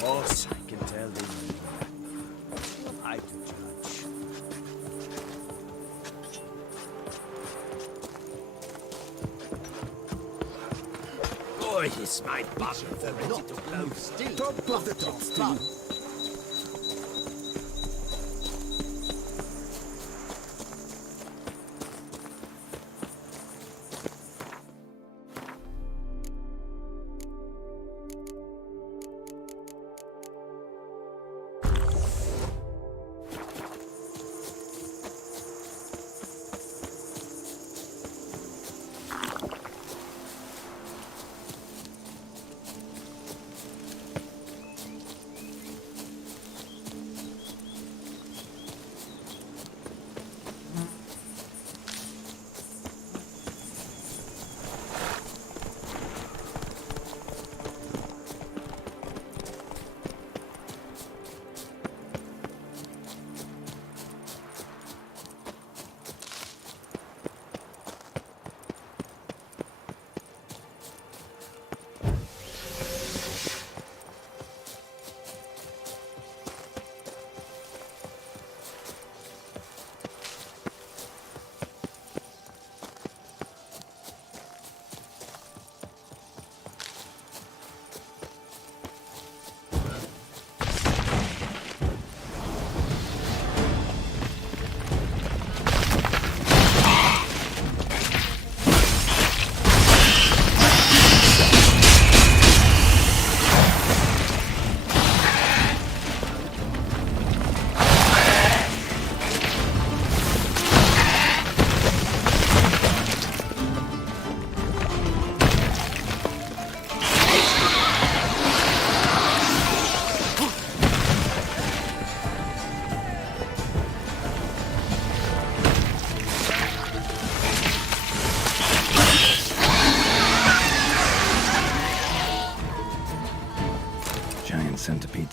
course, I can tell them. I to judge. Boy, is my bottle ready to blow still. Top of the top, still.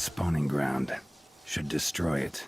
spawning ground. Should destroy it.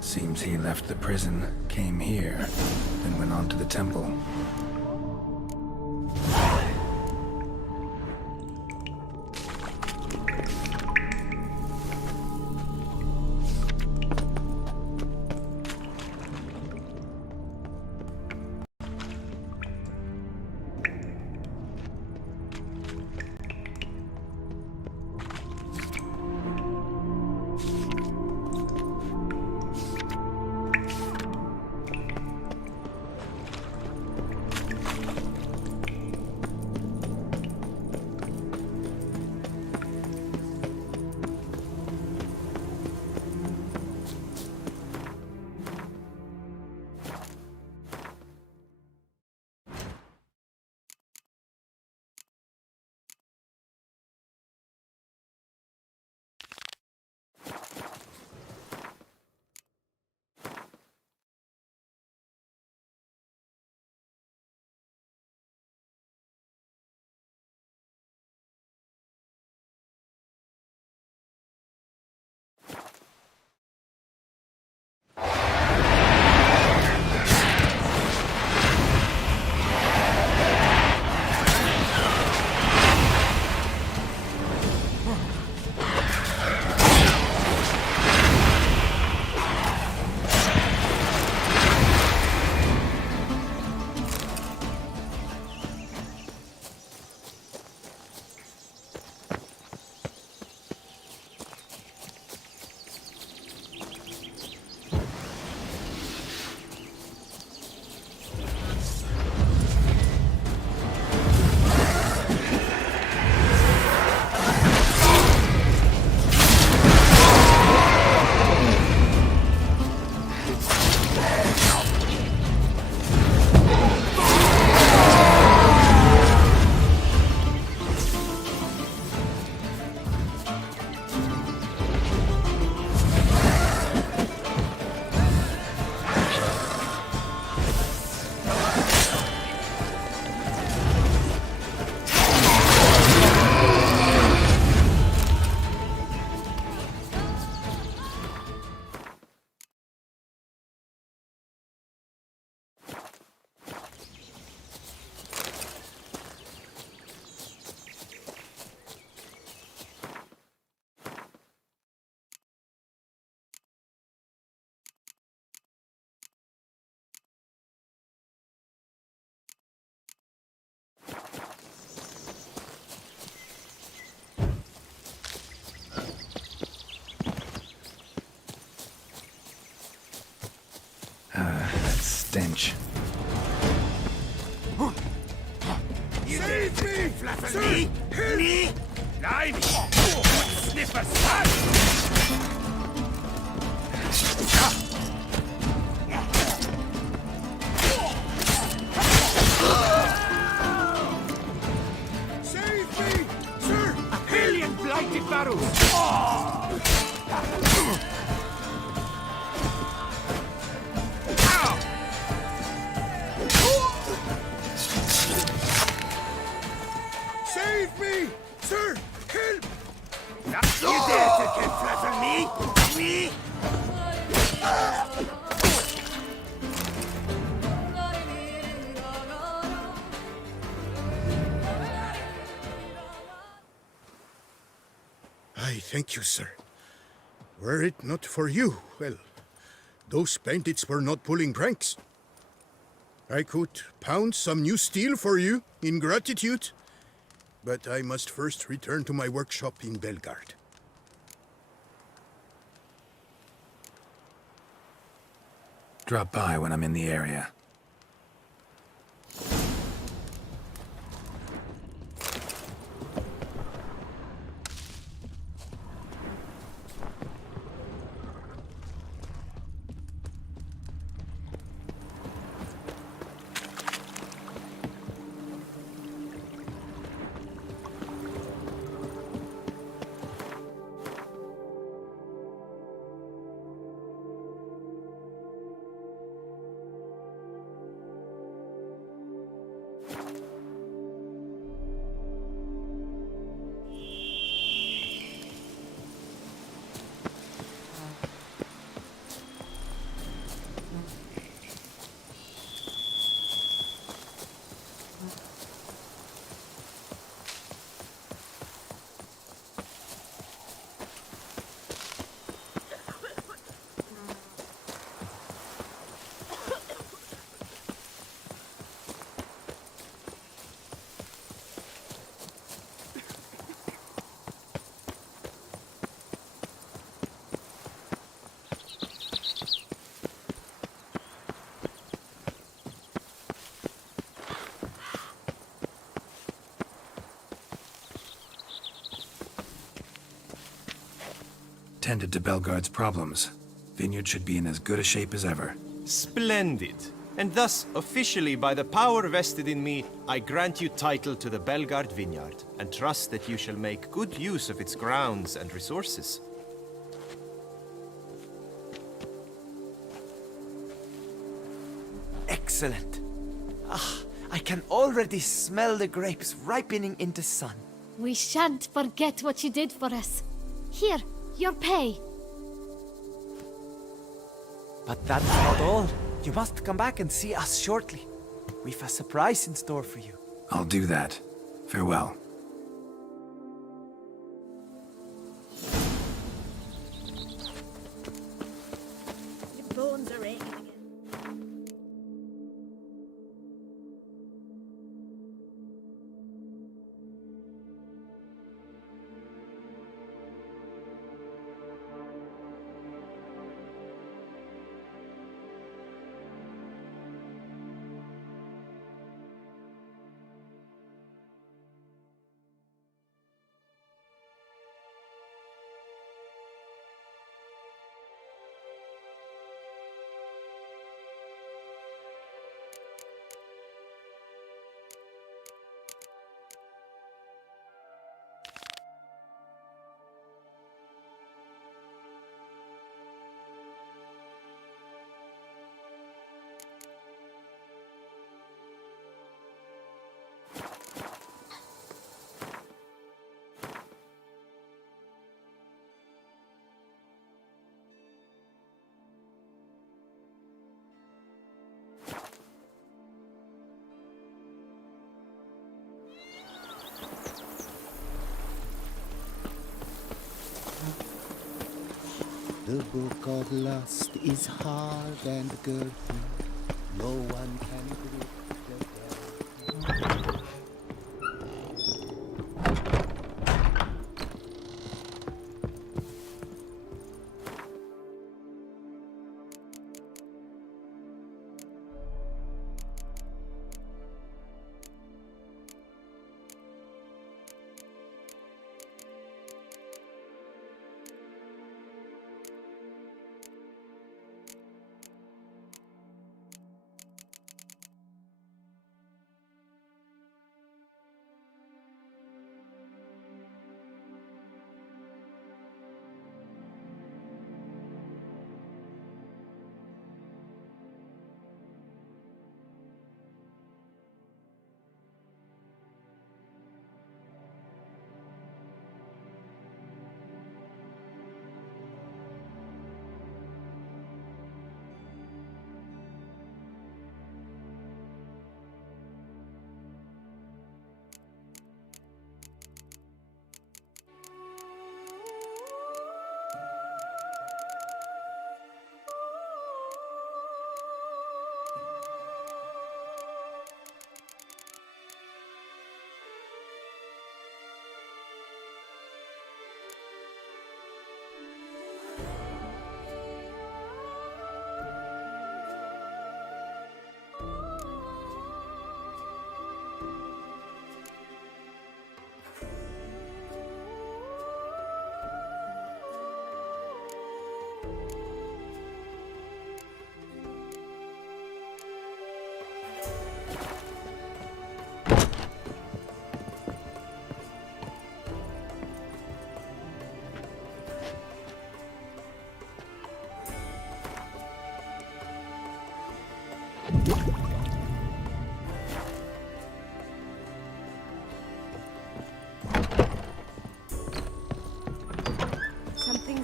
Seems he left the prison, came here, then went on to the temple. branch. Save me! Sir! Help! Me? Blimey! Sniffers! Save me! Sir! A billion blighted barrels! Save me! Sir! Help! You dare to get flatter me? Me? I thank you, sir. Were it not for you, well, those bandits were not pulling pranks. I could pound some new steel for you in gratitude, but I must first return to my workshop in Belgard. Drop by when I'm in the area. Tended to Belgard's problems. Vineyard should be in as good a shape as ever. Splendid. And thus, officially, by the power vested in me, I grant you title to the Belgard Vineyard, and trust that you shall make good use of its grounds and resources. Excellent. I can already smell the grapes ripening in the sun. We shan't forget what you did for us. Here, your pay. But that's not all. You must come back and see us shortly. We've a surprise in store for you. I'll do that. Farewell. Your bones are aching again. The book of lust is hard and girthy. No one can grip the girth.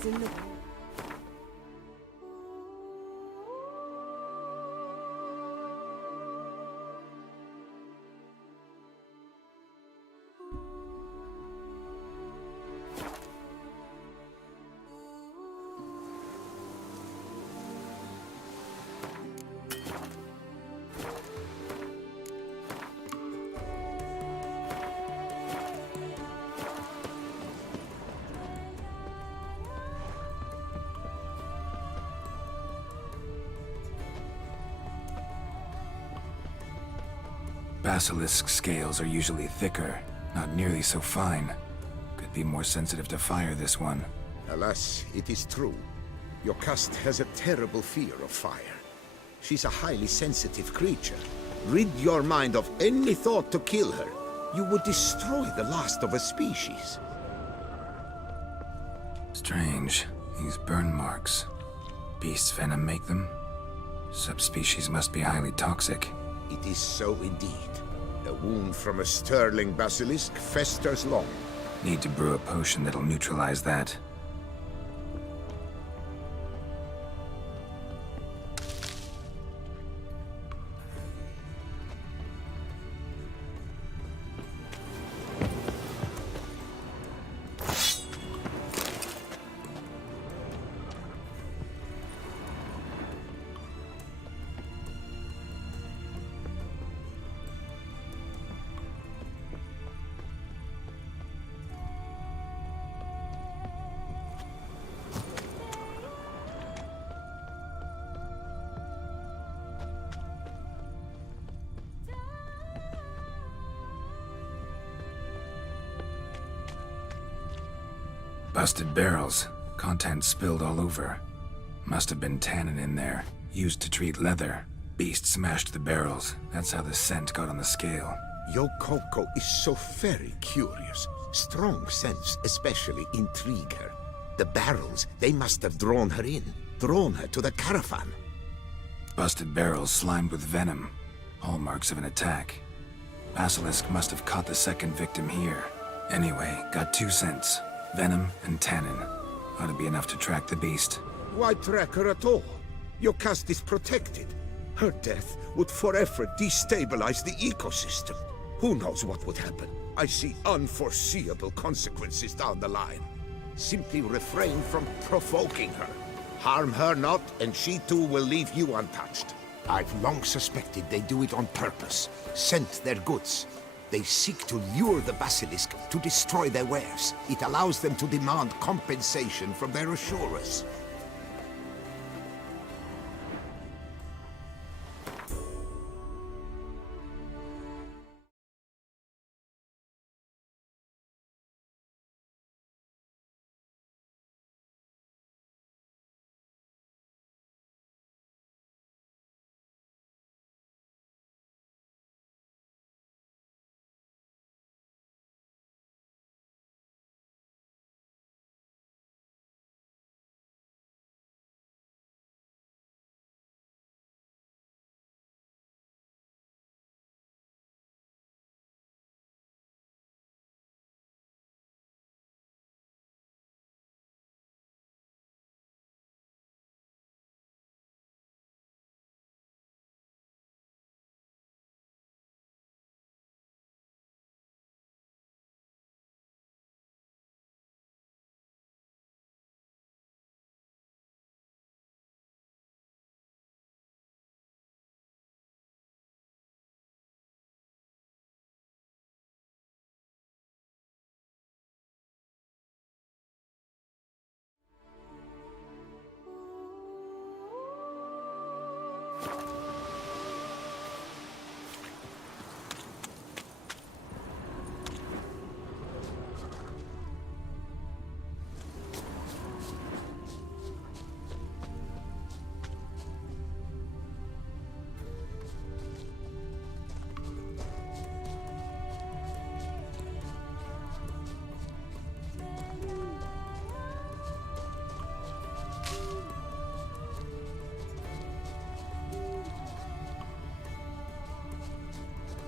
in the wind. Basilisk scales are usually thicker, not nearly so fine. Could be more sensitive to fire, this one. Alas, it is true. Your caste has a terrible fear of fire. She's a highly sensitive creature. Rid your mind of any thought to kill her. You would destroy the last of a species. Strange. These burn marks. Beast's venom make them? Subspecies must be highly toxic. It is so indeed. A wound from a sterling basilisk festers long. Need to brew a potion that'll neutralize that. Busted barrels. Contents spilled all over. Must have been tannin in there. Used to treat leather. Beast smashed the barrels. That's how the scent got on the scale. Yokoko is so very curious. Strong scents especially intrigue her. The barrels, they must have drawn her in. Drawn her to the caravan. Busted barrels slimed with venom. Hallmarks of an attack. Basilisk must have caught the second victim here. Anyway, got 2 scents. Venom and tannin. Ought to be enough to track the beast. Why track her at all? Your caste is protected. Her death would forever destabilize the ecosystem. Who knows what would happen? I see unforeseeable consequences down the line. Simply refrain from provoking her. Harm her not, and she too will leave you untouched. I've long suspected they do it on purpose. Scent their goods. They seek to lure the basilisk to destroy their wares. It allows them to demand compensation from their assurers.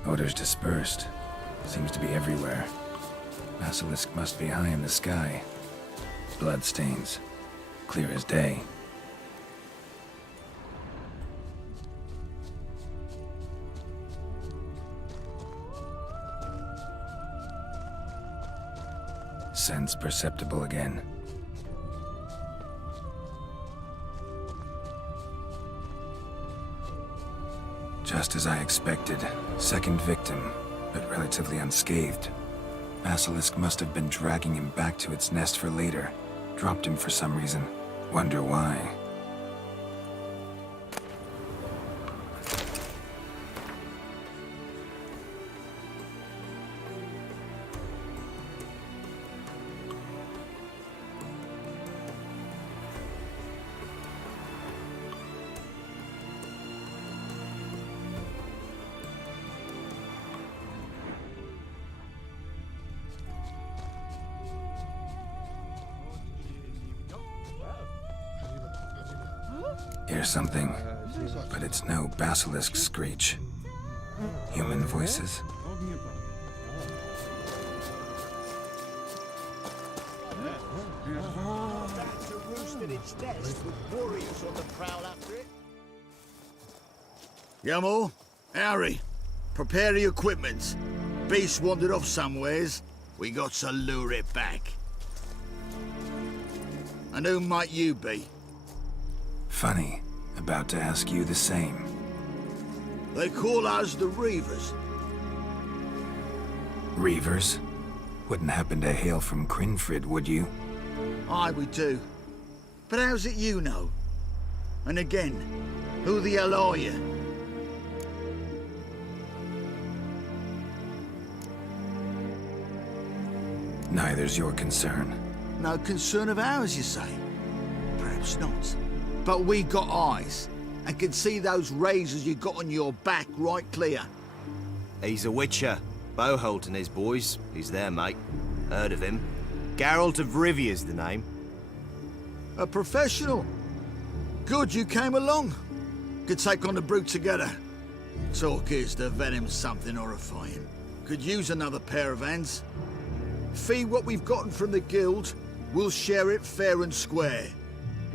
Odors dispersed. Seems to be everywhere. Basilisk must be high in the sky. Bloodstains. Clear as day. Sense perceptible again. Just as I expected. Second victim, but relatively unscathed. Basilisk must have been dragging him back to its nest for later. Dropped him for some reason. Wonder why. Hear something, but it's no basilisk screech. Human voices. That's a roost at its nest with warriors on the prowl after it. Yamo, Harry, prepare the equipment. Beast wandered off somewheres. We got to lure it back. And who might you be? Funny. About to ask you the same. They call us the Reavers. Reavers? Wouldn't happen to hail from Crinfrid, would you? Aye, we do. But how's it you know? And again, who the hell are you? Neither's your concern. No concern of ours, you say? Perhaps not. But we got eyes, and can see those razors you got on your back right clear. He's a witcher. Boholt and his boys. He's there, mate. Heard of him. Geralt of Rivia's the name. A professional. Good you came along. Could take on the brute together. Talk is the venom's something horrifying. Could use another pair of hands. Fee what we've gotten from the guild, we'll share it fair and square.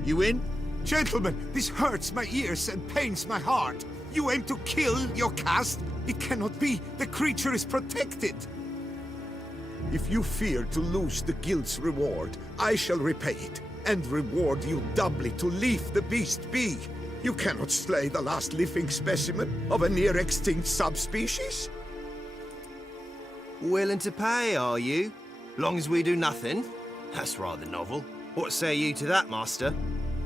You in? Gentlemen, this hurts my ears and pains my heart. You aim to kill your caste? It cannot be. The creature is protected. If you fear to lose the guild's reward, I shall repay it, and reward you doubly to leave the beast be. You cannot slay the last living specimen of a near-extinct subspecies. Willing to pay, are you? Long as we do nothing? That's rather novel. What say you to that, master?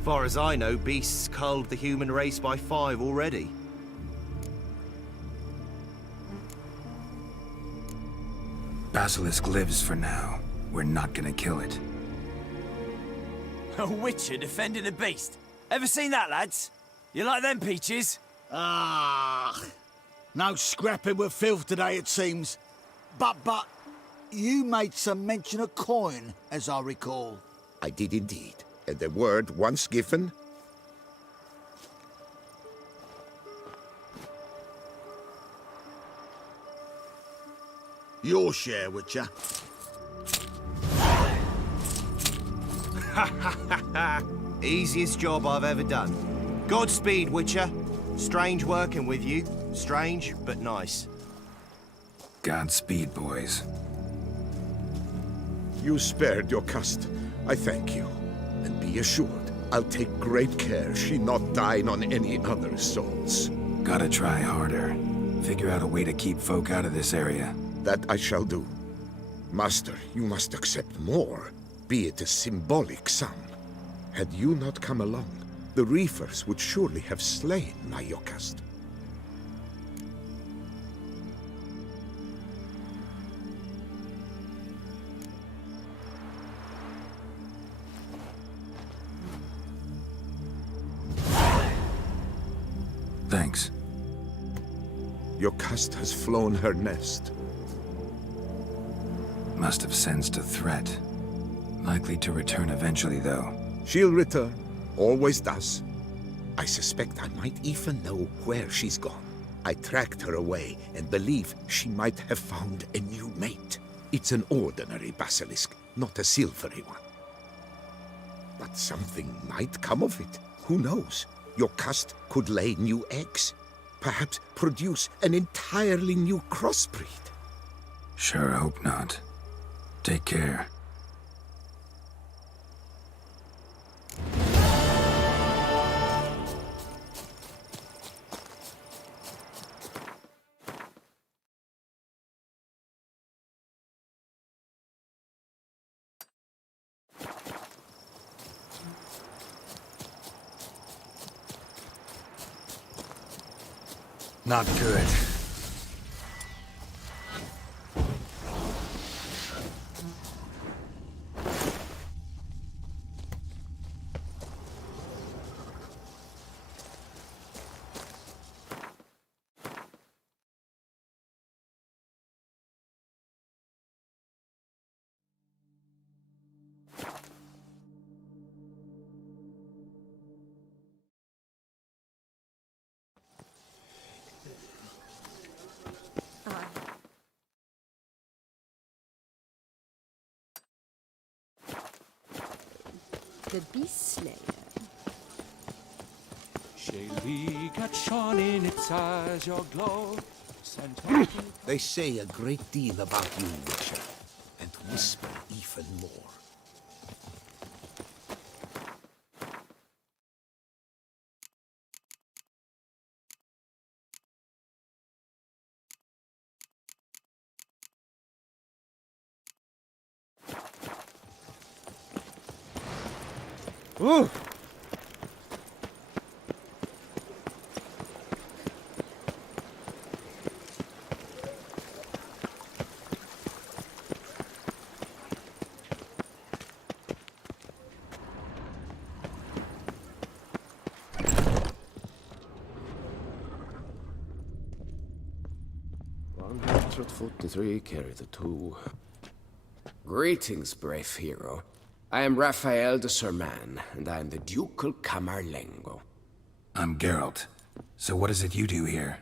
Far as I know, beasts culled the human race by 5 already. Basilisk lives for now. We're not gonna kill it. A witcher defending a beast. Ever seen that, lads? You like them peaches? Ah, no scrapping with filth today, it seems. But, you made some mention of coin, as I recall. I did indeed. And the word once given... Your share, Witcher. Easiest job I've ever done. Godspeed, Witcher. Strange working with you. Strange, but nice. Godspeed, boys. You spared your caste. I thank you. And be assured, I'll take great care she not dine on any other souls. Gotta try harder. Figure out a way to keep folk out of this area. That I shall do. Master, you must accept more, be it a symbolic sum. Had you not come along, the Reefers would surely have slain my Yokast. Thanks. Your caste has flown her nest. Must have sensed a threat. Likely to return eventually, though. She'll return. Always does. I suspect I might even know where she's gone. I tracked her away and believe she might have found a new mate. It's an ordinary basilisk, not a silvery one. But something might come of it. Who knows? Your cust could lay new eggs. Perhaps produce an entirely new crossbreed. Sure hope not. Take care. Not good. The Beast Slayer. Shaylee got shone in its eyes, your glow. They say a great deal about you, Witcher, and whisper even more. Ooh! Carry the two. Greetings, brave hero. I am Raphael de Serman, and I am the Ducal Camarlengo. I'm Geralt. So what is it you do here?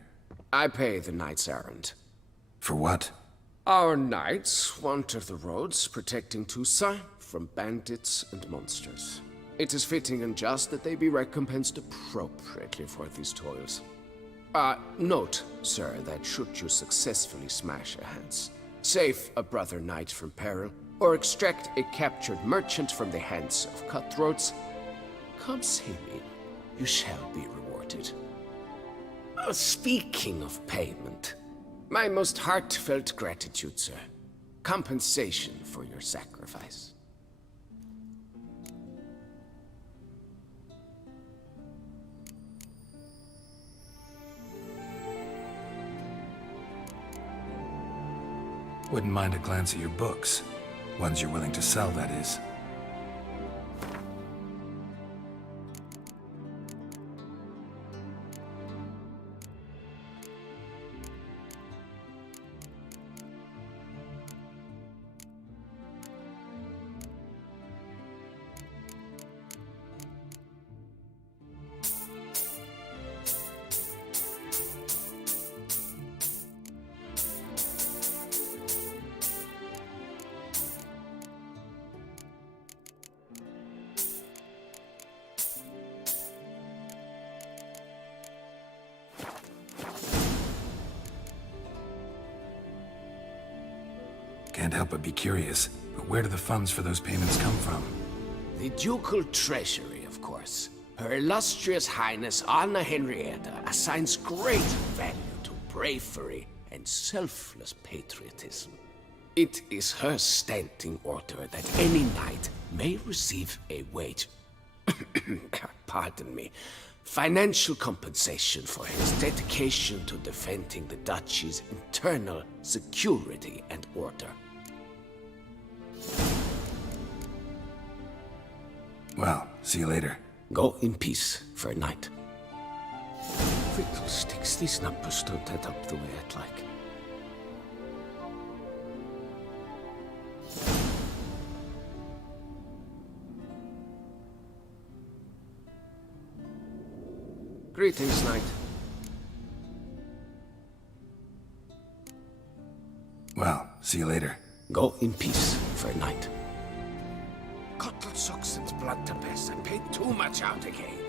I pay the knight's errand. For what? Our knights wander the roads, protecting Tusa from bandits and monsters. It is fitting and just that they be recompensed appropriately for these toils. Note, sir, that should you successfully smash a Hans, save a brother knight from peril, or extract a captured merchant from the hands of cutthroats, come see me. You shall be rewarded. Speaking of payment, my most heartfelt gratitude, sir. Compensation for your sacrifice. Wouldn't mind a glance at your books. Ones you're willing to sell, that is. Can't help but be curious, but where do the funds for those payments come from? The ducal treasury, of course. Her illustrious highness Anna Henrietta assigns great value to bravery and selfless patriotism. It is her standing order that any knight may receive a wage, pardon me, financial compensation for his dedication to defending the duchy's internal security and order. Well, see you later. Go in peace for a night. Fiddlesticks, these numbers don't add up the way I'd like. Greetings, knight. Well, see you later. Go in peace for a night. Cutler! not sucked since blood to piss. I paid too much out again.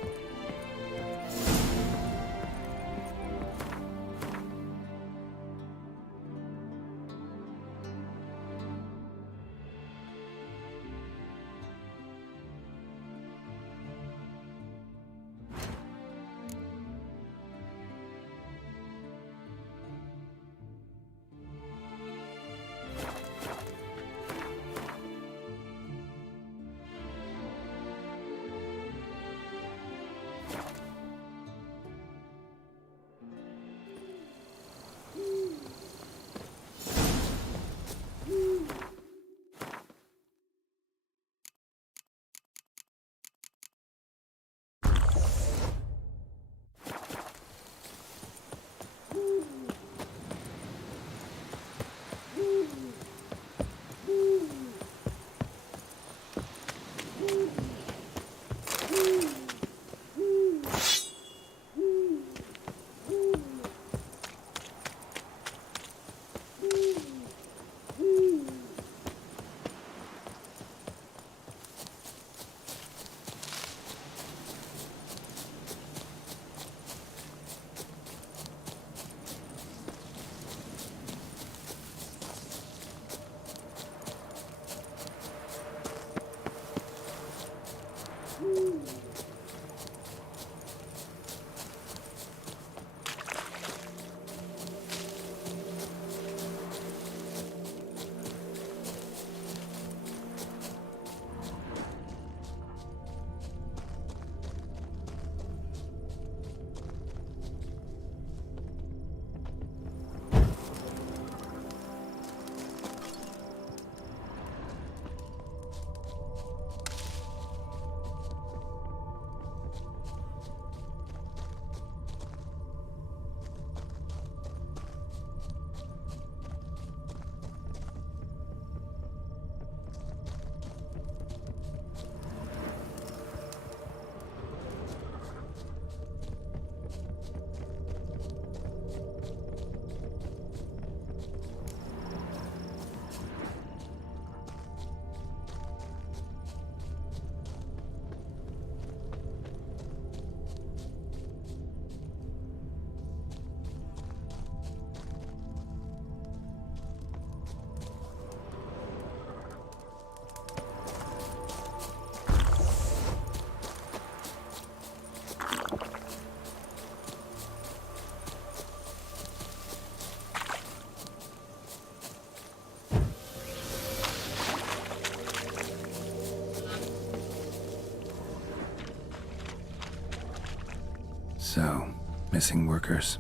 So, missing workers.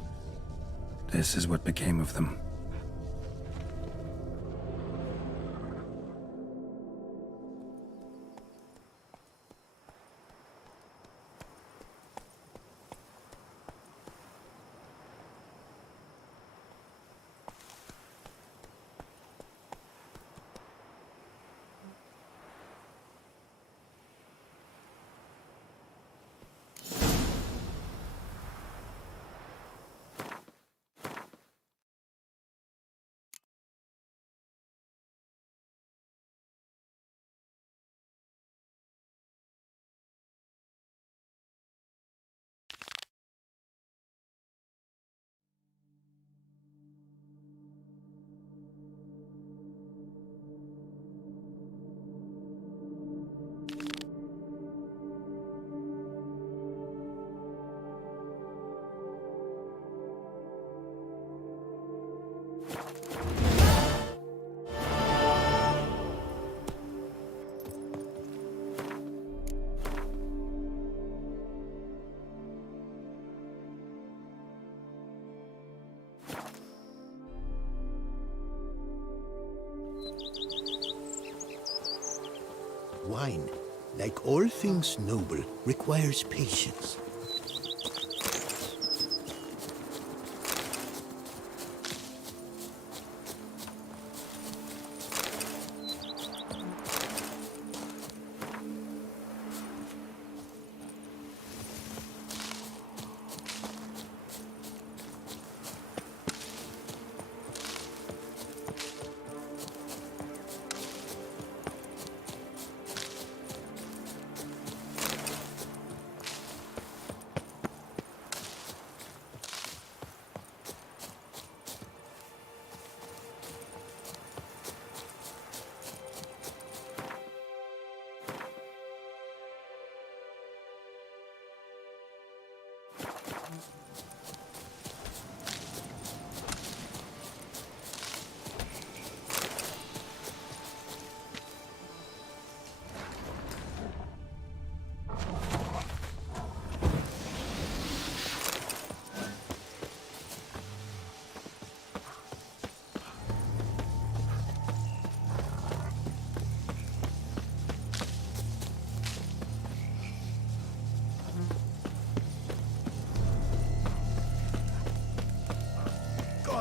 This is what became of them. Wine, like all things noble, requires patience.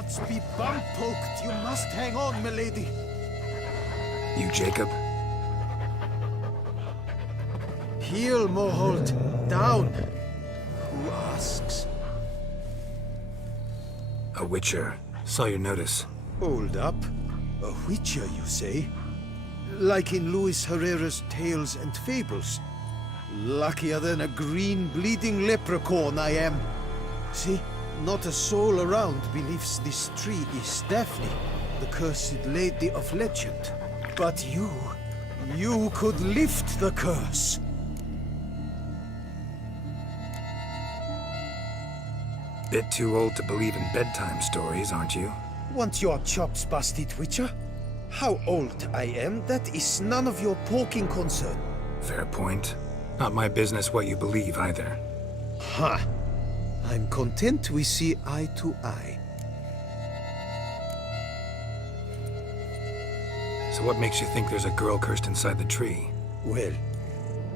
once be bum-poked, you must hang on, milady. You Jacob? Heel, Moholt. Down. Who asks? A witcher. Saw your notice. Hold up. A witcher, you say? Like in Luis Herrera's Tales and Fables. Luckier than a green bleeding leprechaun I am. See, not a soul around believes this tree is Daphne, the cursed lady of legend. But you could lift the curse. Bit too old to believe in bedtime stories, aren't you? Want your chops busted, Witcher? How old I am, that is none of your poking concern. Fair point. Not my business what you believe, either. Ha! I'm content we see eye to eye. So what makes you think there's a girl cursed inside the tree? Well,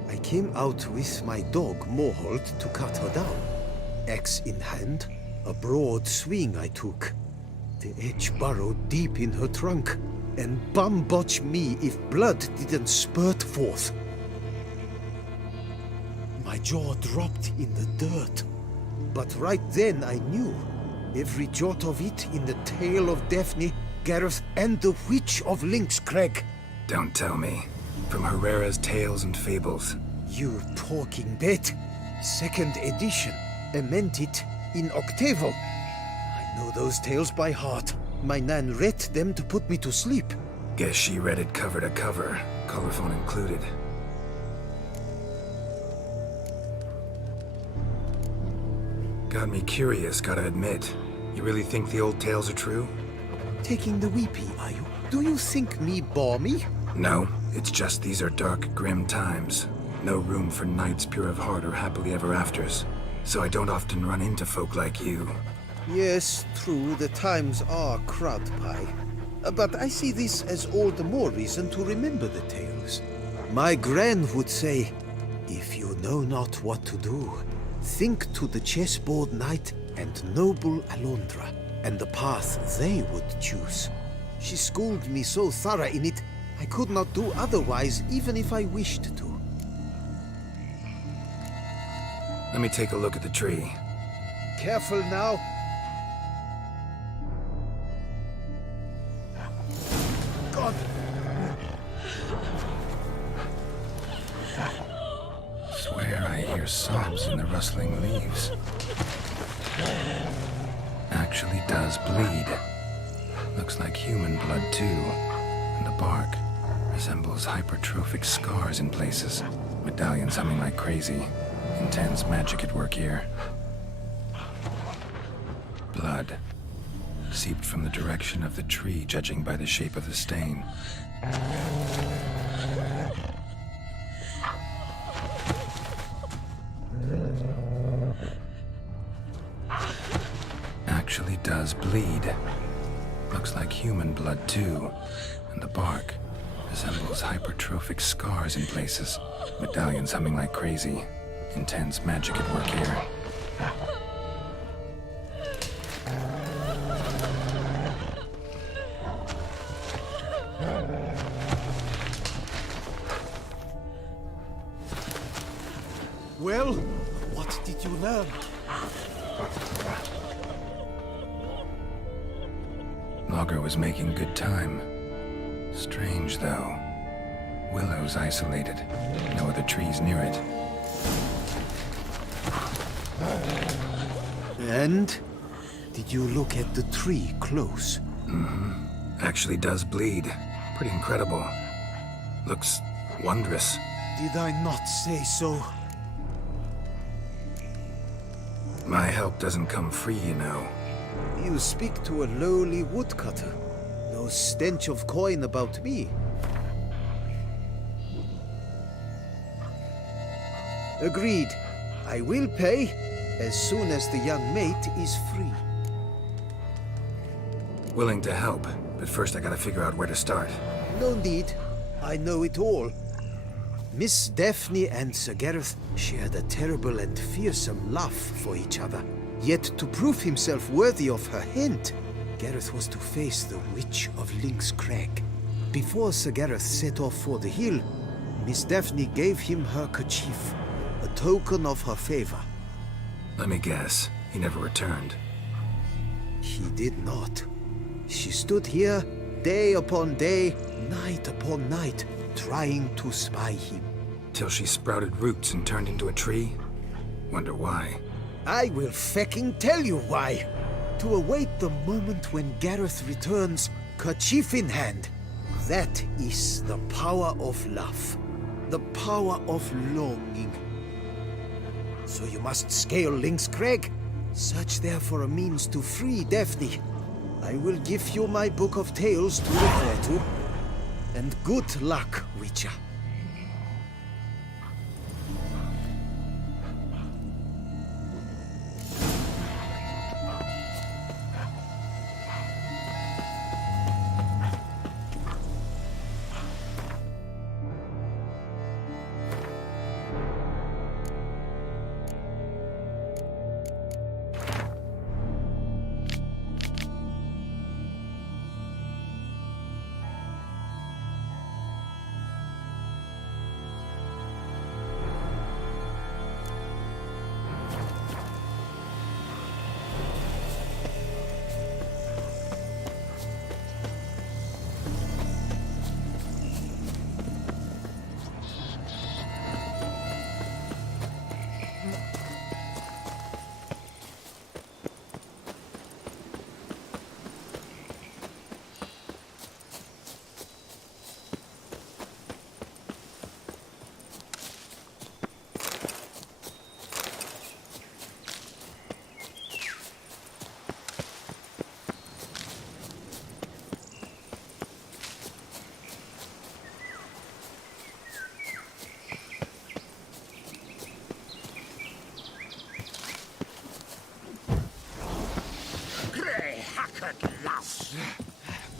I came out with my dog, Moholt, to cut her down. Axe in hand, a broad swing I took. The edge burrowed deep in her trunk, and bum-botch me if blood didn't spurt forth. My jaw dropped in the dirt. But right then I knew. Every jot of it in the tale of Daphne, Gareth, and the Witch of Lynx Crag. Don't tell me. From Herrera's Tales and Fables. You talking bet. Second edition. Amended in octavo. I know those tales by heart. My nan read them to put me to sleep. Guess she read it cover to cover, colophon included. Got me curious, gotta admit. You really think the old tales are true? Taking the weepy, are you? Do you think me balmy? No, it's just these are dark, grim times. No room for knights pure of heart or happily ever afters. So I don't often run into folk like you. Yes, true, the times are crud pie. But I see this as all the more reason to remember the tales. My gran would say, if you know not what to do, think to the chessboard knight and noble Alondra, and the path they would choose. She schooled me so thorough in it, I could not do otherwise even if I wished to. Let me take a look at the tree. Careful now. God! Swear I hear sobs in the rustling leaves. Actually does bleed. Looks like human blood too. And the bark resembles hypertrophic scars in places. Medallions humming like crazy. Intense magic at work here. Blood. Seeped from the direction of the tree, judging by the shape of the stain. Actually does bleed. Looks like human blood too. And the bark resembles hypertrophic scars in places. Medallions humming like crazy. Intense magic at work here. Well, what did you learn? Logger was making good time. Strange, though. Willow's isolated. No other trees near it. And? Did you look at the tree close? Mm-hmm. Actually does bleed. Pretty incredible. Looks wondrous. Did I not say so? My help doesn't come free, you know. You speak to a lowly woodcutter. No stench of coin about me. Agreed. I will pay as soon as the young mate is free. Willing to help, but first I gotta figure out where to start. No need. I know it all. Miss Daphne and Sir Gareth shared a terrible and fearsome love for each other. Yet to prove himself worthy of her hand, Gareth was to face the Witch of Lynx Crag. Before Sir Gareth set off for the hill, Miss Daphne gave him her kerchief, a token of her favor. Let me guess, he never returned. He did not. She stood here day upon day, night upon night, trying to spy him. Till she sprouted roots and turned into a tree? Wonder why. I will fecking tell you why. To await the moment when Gareth returns, kerchief in hand. That is the power of love. The power of longing. So you must scale Lynx Crag. Search there for a means to free Daphne. I will give you my book of tales to refer to. And good luck, Witcher.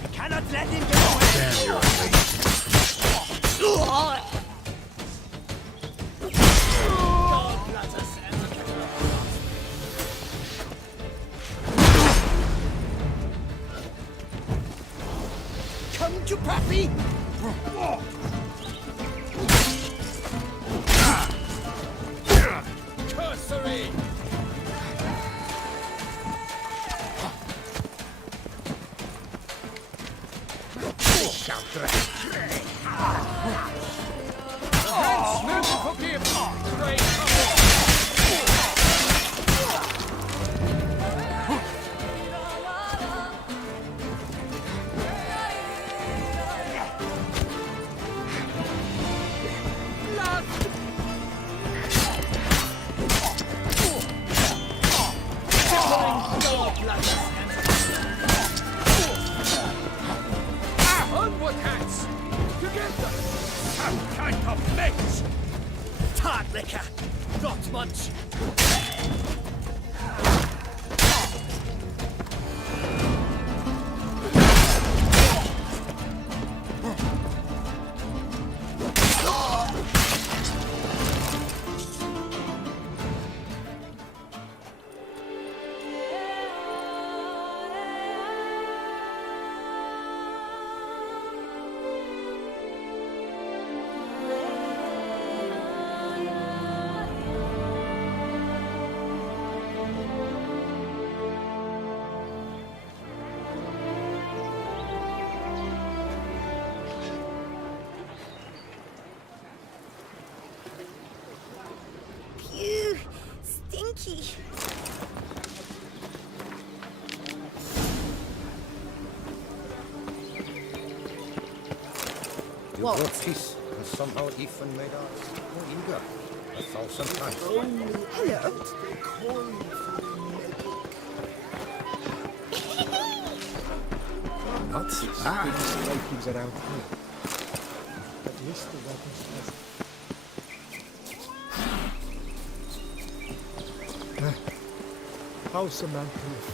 We cannot let him get away! Damn, you're late. Come to Pappy! Cursory! Onward, hats! Together! Some kind of mate! Tart liquor! Not much! Phew, stinky. You brought peace, and somehow Ethan made us more eager. 1,000 times. Hello. Not bad. Things around here. At least the weapons have. How's the man proof?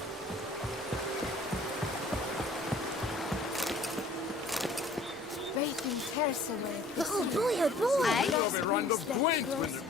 Breaking tears away. Oh boy, oh boy. Random twins with it.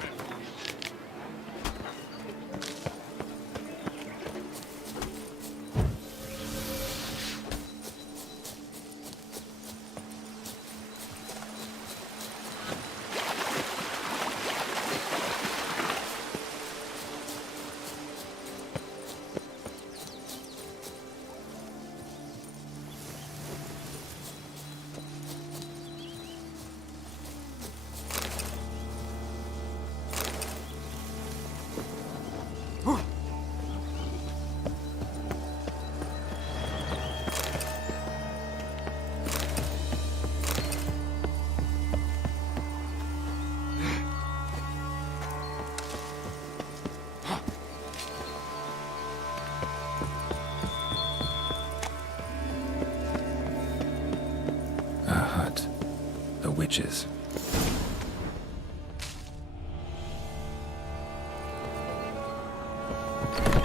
matches.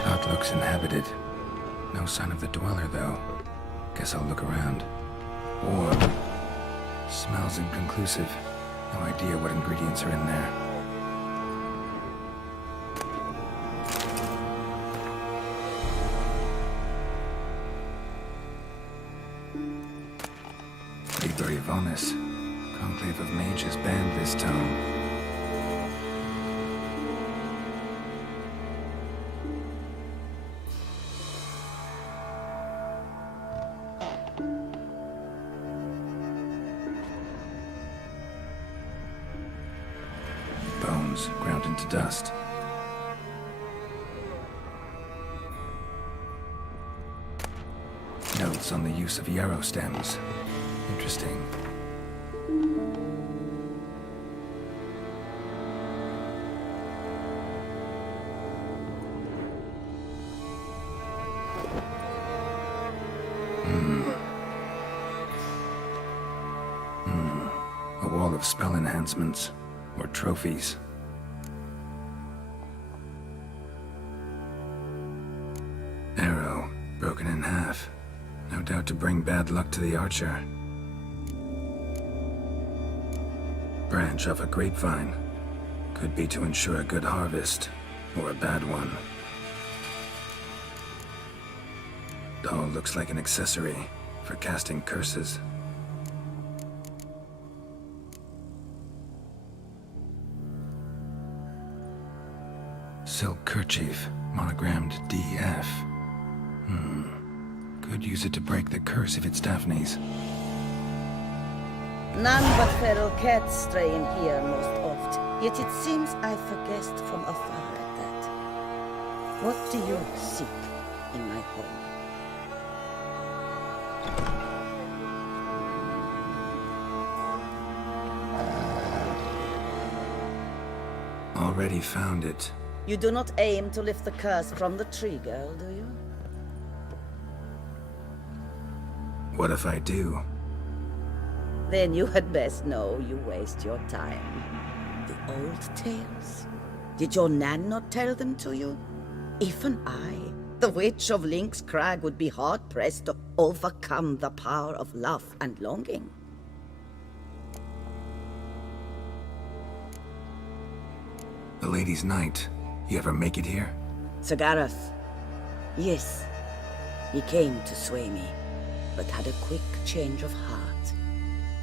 Hut looks inhabited. No sign of the dweller, though. Guess I'll look around. Warm. Smells inconclusive. No idea what ingredients are in there. Liber Ivonis. Conclave of mages banned this tome. Bones ground into dust. Notes on the use of yarrow stems. Interesting. A wall of spell enhancements, or trophies. Arrow, broken in half. No doubt to bring bad luck to the archer. Branch off a grapevine. Could be to ensure a good harvest, or a bad one. All looks like an accessory for casting curses. Silk kerchief, monogrammed DF. Could use it to break the curse if it's Daphne's. None but feral cats stray in here most oft, yet it seems I've a guest from afar at that. What do you seek in my home? Already found it. You do not aim to lift the curse from the tree girl, do you? What if I do? Then you had best know you waste your time. The old tales? Did your Nan not tell them to you? Even I, the Witch of Link's Crag, would be hard-pressed to overcome the power of love and longing. The Lady's Knight. You ever make it here? Sir Gareth. Yes. He came to sway me, but had a quick change of heart.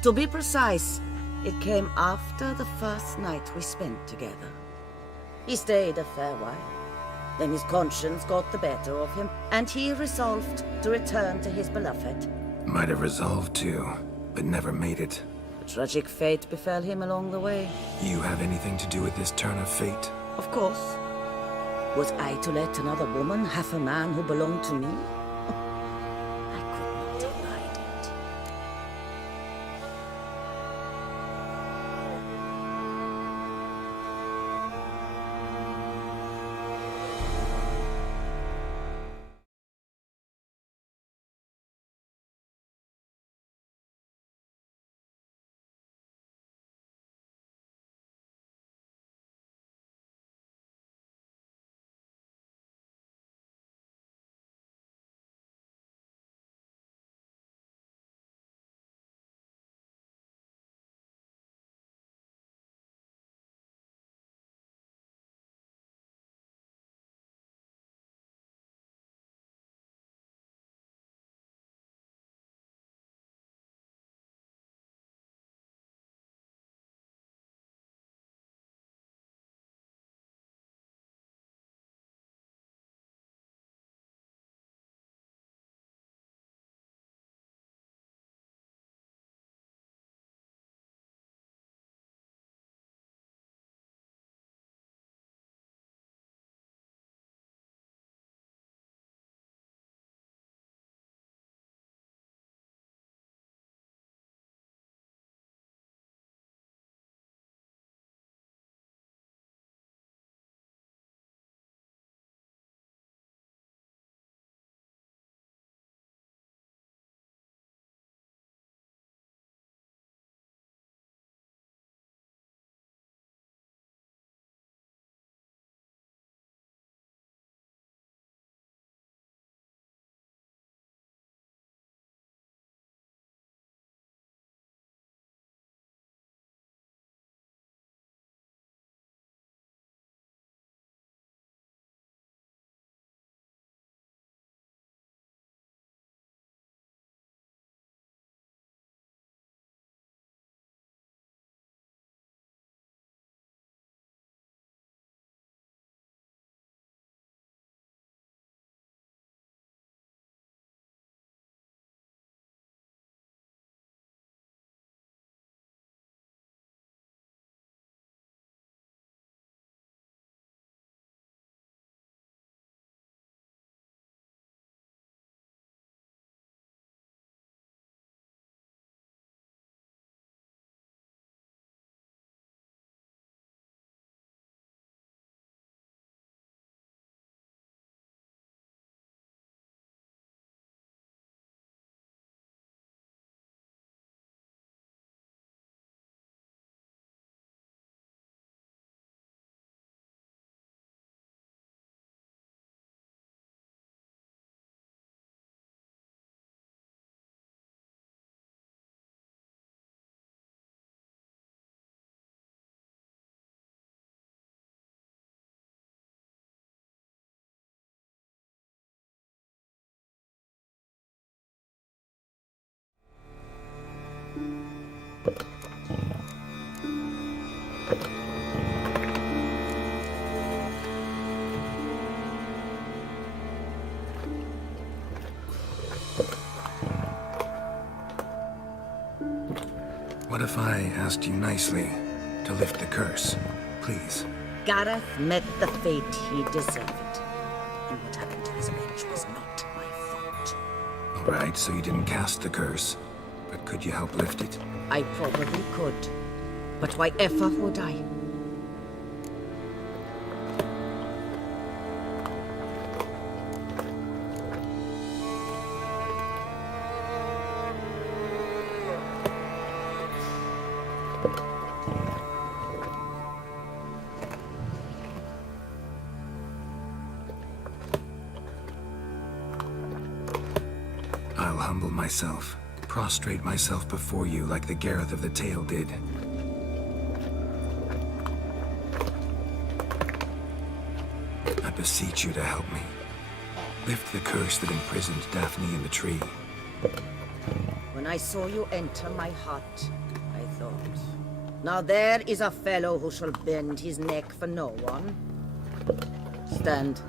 To be precise, it came after the first night we spent together. He stayed a fair while. Then his conscience got the better of him, and he resolved to return to his beloved. Might have resolved to, but never made it. A tragic fate befell him along the way. You have anything to do with this turn of fate? Of course. Was I to let another woman have a man who belonged to me? if I asked you nicely to lift the curse, please? Gareth met the fate he deserved. And what happened to his witch was not my fault. All right, so you didn't cast the curse, but could you help lift it? I probably could. But why ever would I? I'll humble myself, prostrate myself before you like the Gareth of the Tale did. I beseech you to help me. Lift the curse that imprisoned Daphne in the tree. When I saw you enter my heart, I thought, now there is a fellow who shall bend his neck for no one. Stand.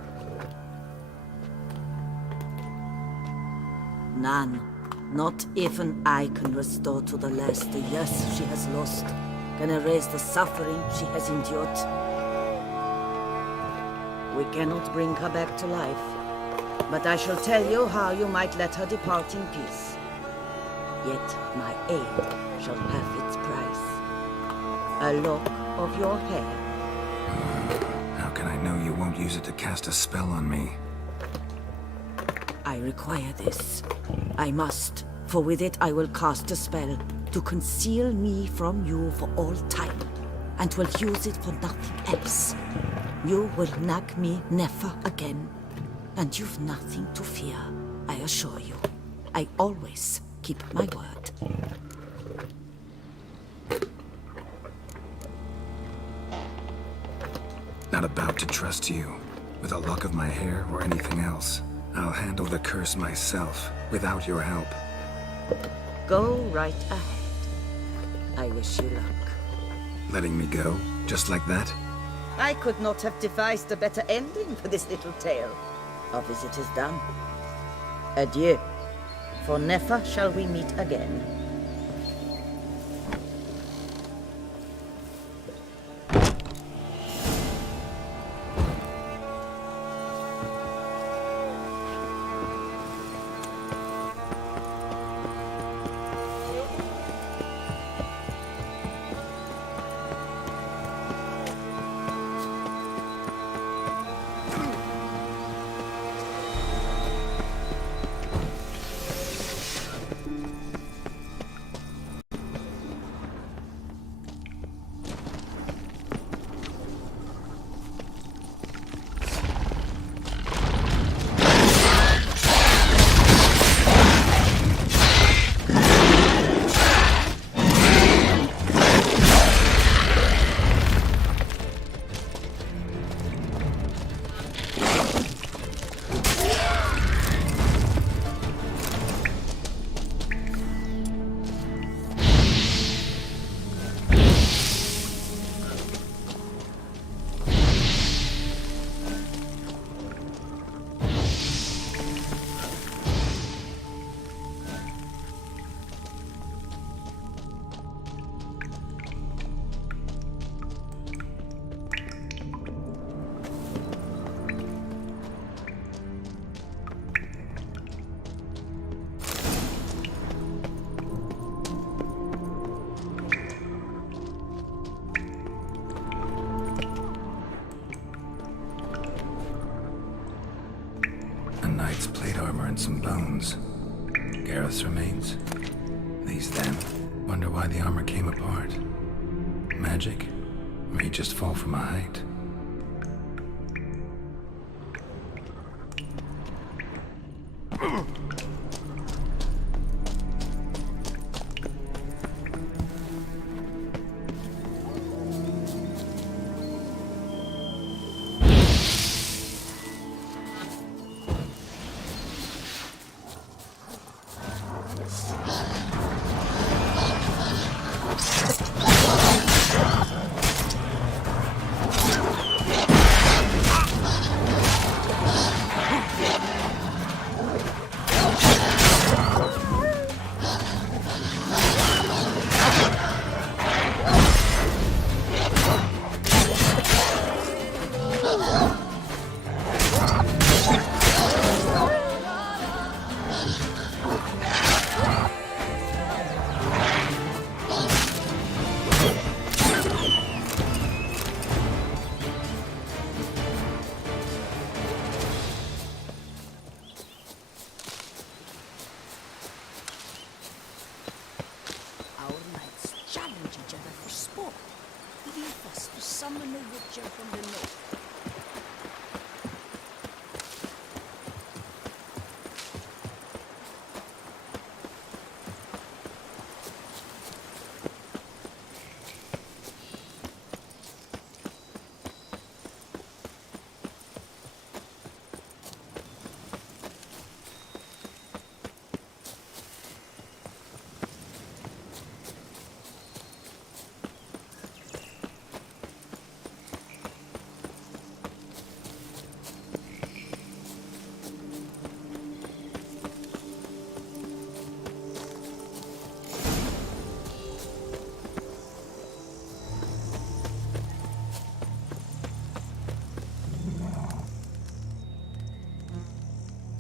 None, not even I can restore to the last the years she has lost, can erase the suffering she has endured. We cannot bring her back to life, but I shall tell you how you might let her depart in peace. Yet my aid shall have its price. A lock of your hair. How can I know you won't use it to cast a spell on me? I require this. I must, for with it I will cast a spell to conceal me from you for all time, and will use it for nothing else. You will nag me never again, and you've nothing to fear, I assure you. I always keep my word. Not about to trust you, with a lock of my hair or anything else. I'll handle the curse myself, without your help. Go right ahead. I wish you luck. Letting me go, just like that? I could not have devised a better ending for this little tale. Our visit is done. Adieu, for never shall we meet again. Knight's plate armor and some bones. Gareth's remains. These then. Wonder why the armor came apart. Magic? Or he'd just fall from a height? was to summon a witcher from the north.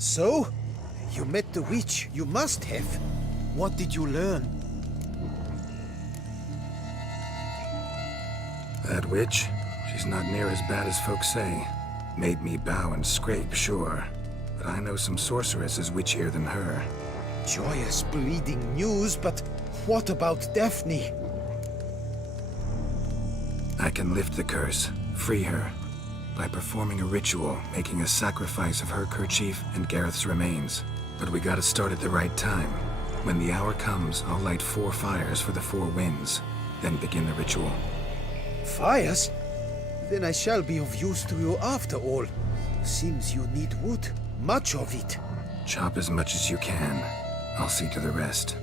So? You met the witch. You must have. What did you learn? That witch? She's not near as bad as folks say. Made me bow and scrape, sure. But I know some sorceresses witchier than her. Joyous bleeding news, but what about Daphne? I can lift the curse, free her, by performing a ritual, making a sacrifice of her kerchief and Gareth's remains. But we gotta start at the right time. When the hour comes, I'll light 4 fires for the 4 winds, then begin the ritual. Fires? Then I shall be of use to you after all. Seems you need wood. Much of it. Chop as much as you can. I'll see to the rest.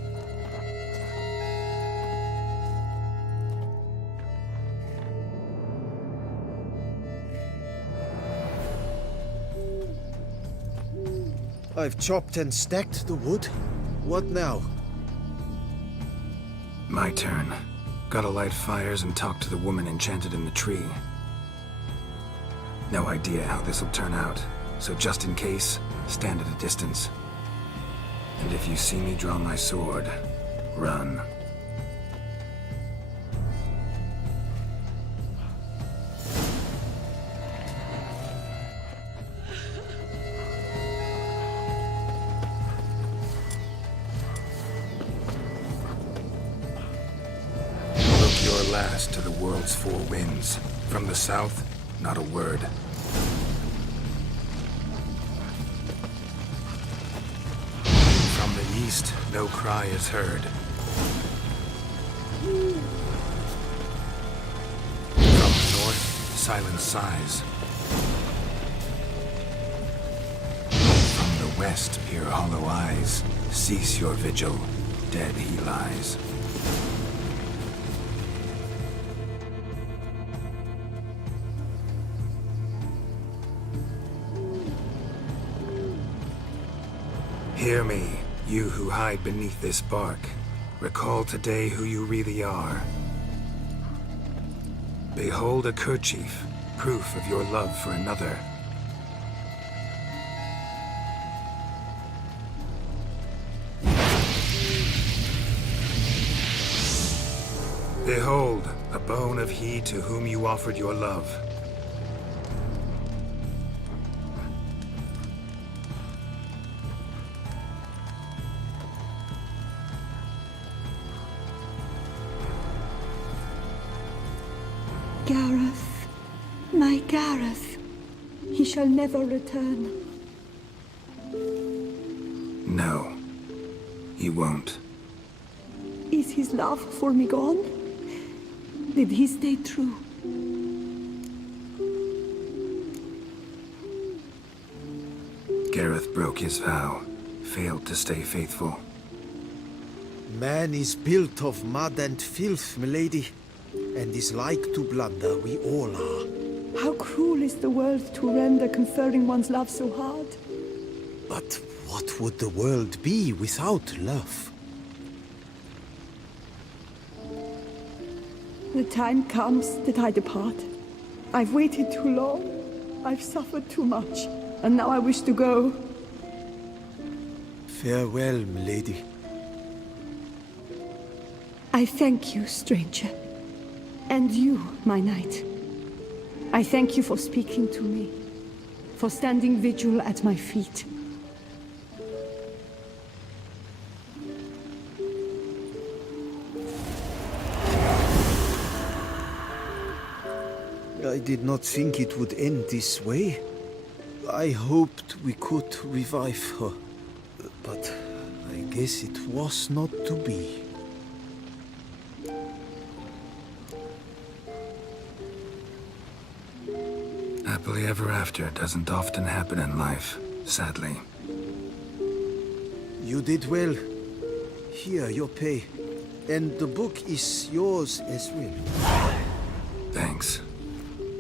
I've chopped and stacked the wood. What now? My turn. Gotta light fires and talk to the woman enchanted in the tree. No idea how this'll turn out, so just in case, stand at a distance. And if you see me draw my sword, run. Last to the world's 4 winds. From the south, not a word. From the east, no cry is heard. From the north, silent sighs. From the west, peer hollow eyes. Cease your vigil, dead he lies. Hear me, you who hide beneath this bark. Recall today who you really are. Behold a kerchief, proof of your love for another. Behold, a bone of he to whom you offered your love. Gareth, my Gareth, he shall never return. No, he won't. Is his love for me gone? Did he stay true? Gareth broke his vow, failed to stay faithful. Man is built of mud and filth, milady, and is like to blunder, we all are. How cruel is the world to render conferring one's love so hard. But what would the world be without love? The time comes that I depart. I've waited too long. I've suffered too much. And now I wish to go. Farewell, milady. I thank you, stranger. And you, my knight. I thank you for speaking to me. For standing vigil at my feet. I did not think it would end this way. I hoped we could revive her, but I guess it was not to be. Happily ever after doesn't often happen in life, sadly. You did well. Here, your pay. And the book is yours as well. Thanks.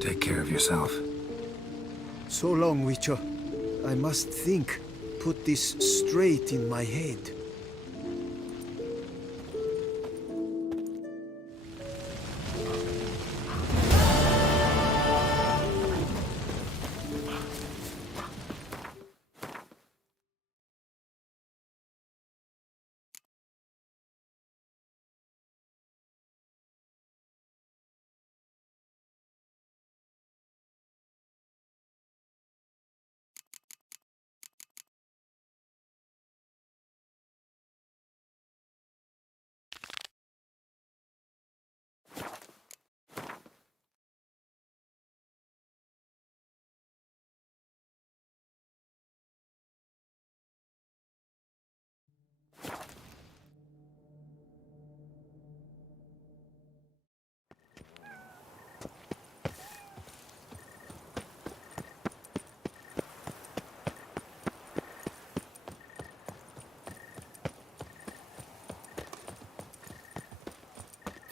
Take care of yourself. So long, Witcher. I must think. Put this straight in my head.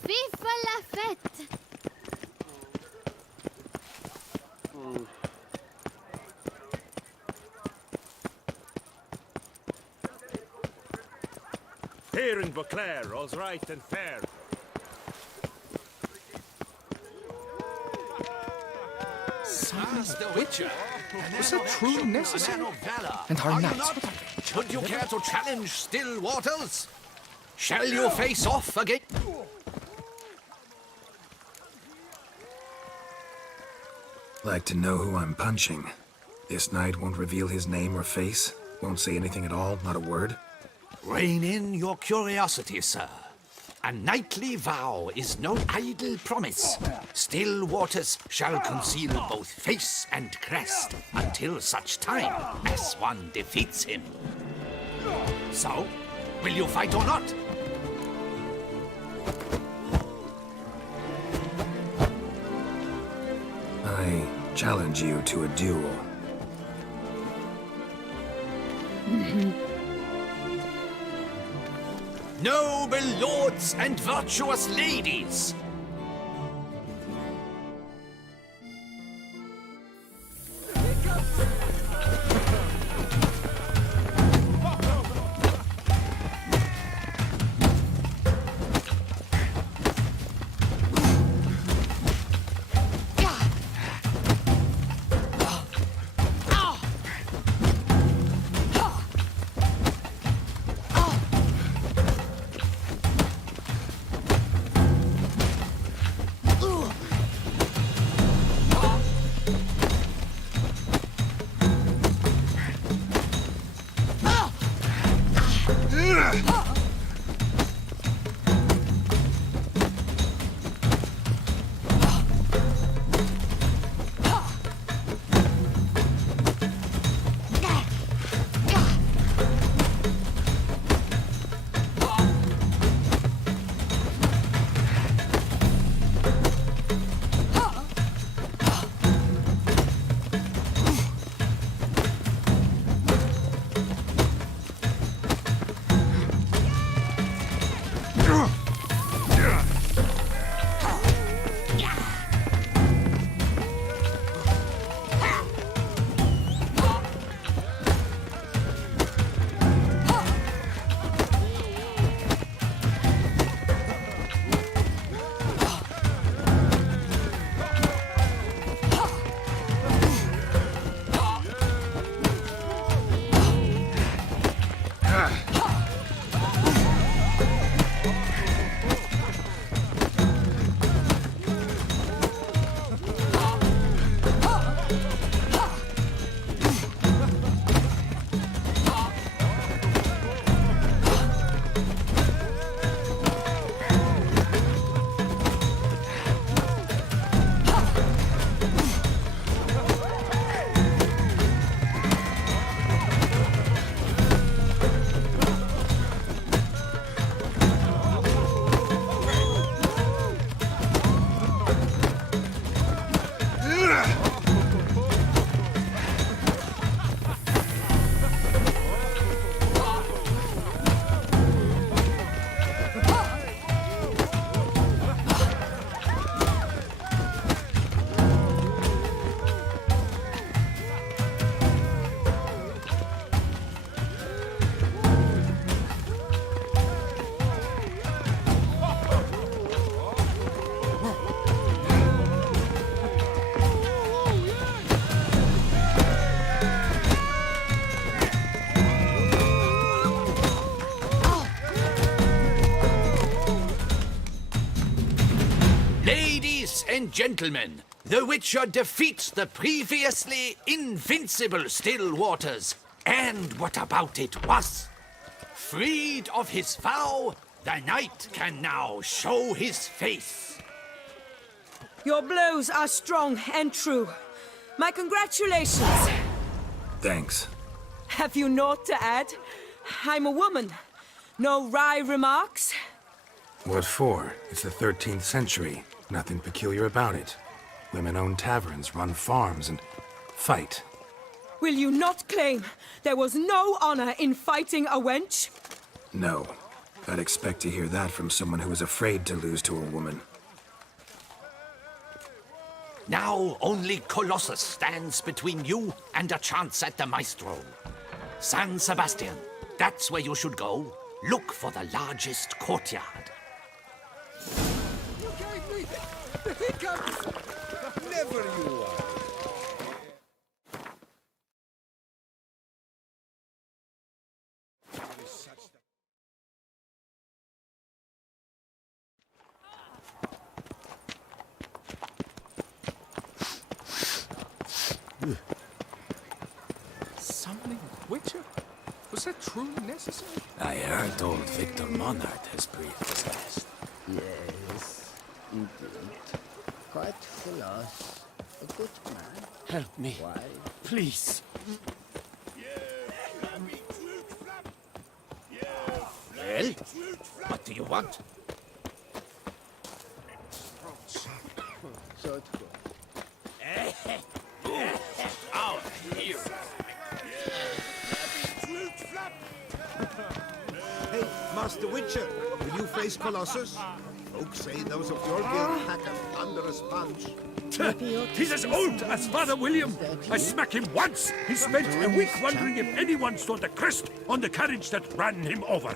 Vive la fête! Here in Beauclair, all's right and fair. Silence the Witcher. Was it truly necessary? And our knights, what are they? Should you care to challenge still waters? Shall you face off again? Like to know who I'm punching. This knight won't reveal his name or face. Won't say anything at all, not a word. Rein in your curiosity, sir. A knightly vow is no idle promise. Still waters shall conceal both face and crest until such time as one defeats him. So, will you fight or not? I challenge you to a duel. Noble lords and virtuous ladies! Ladies and gentlemen, the Witcher defeats the previously invincible Still Waters. And what about it was? Freed of his vow, the knight can now show his face. Your blows are strong and true. My congratulations. Thanks. Have you naught to add? I'm a woman. No wry remarks? What for? It's the 13th century. Nothing peculiar about it. Women own taverns, run farms, and fight. Will you not claim there was no honor in fighting a wench? No. I'd expect to hear that from someone who was afraid to lose to a woman. Now only Colossus stands between you and a chance at the Maestro. San Sebastian, that's where you should go. Look for the largest courtyard. You gave me the hiccups! Never you are. Summoning Witcher? Was that truly necessary? I heard old Victor Monard has breathed his last. Yes, indeed. Quite close. A good man. Help me. Why? Please. Well, what do you want? So it goes. Out here. Hey, Master Witcher, will you face Colossus? Folks say those of your guild pack a thunderous punch. He's as old as Father William. I smack him once. He spent a week wondering if anyone saw the crest on the carriage that ran him over.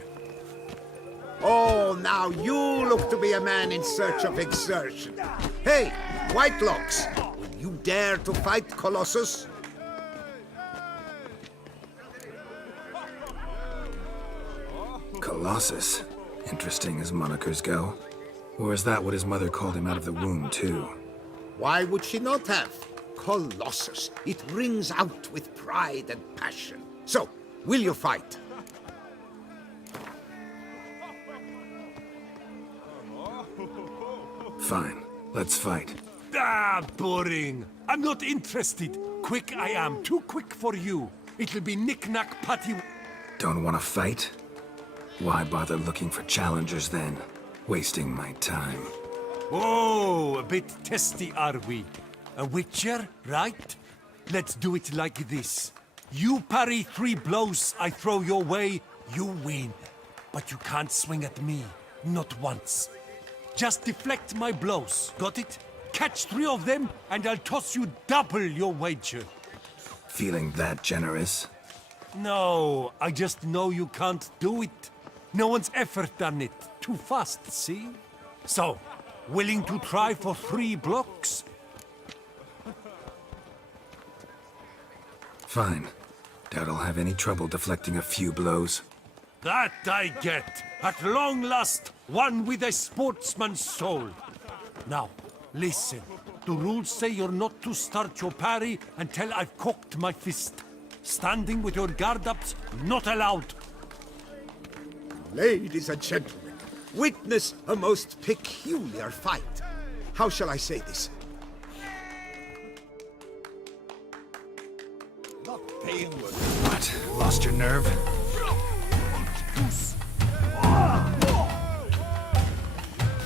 Oh, now you look to be a man in search of exertion. Hey, Whitelocks, will you dare to fight Colossus? Colossus. Interesting as monikers go. Or is that what his mother called him out of the womb, too? Why would she not have? Colossus. It rings out with pride and passion. So, will you fight? Fine. Let's fight. Ah, boring. I'm not interested. Quick I am. Too quick for you. It'll be knick-knack, patty... Don't want to fight? Why bother looking for challengers then? Wasting my time. Oh, a bit testy are we? A witcher, right? Let's do it like this. You parry 3 blows I throw your way, you win. But you can't swing at me. Not once. Just deflect my blows, got it? Catch 3 of them, and I'll toss you double your wager. Feeling that generous? No, I just know you can't do it. No one's ever done it. Too fast, see? So, willing to try for 3 blocks? Fine. Doubt I'll have any trouble deflecting a few blows. That I get. At long last, one with a sportsman's soul. Now, listen. The rules say you're not to start your parry until I've cocked my fist. Standing with your guard ups, not allowed. Ladies and gentlemen, witness a most peculiar fight. How shall I say this? Not paying what? What? Lost your nerve?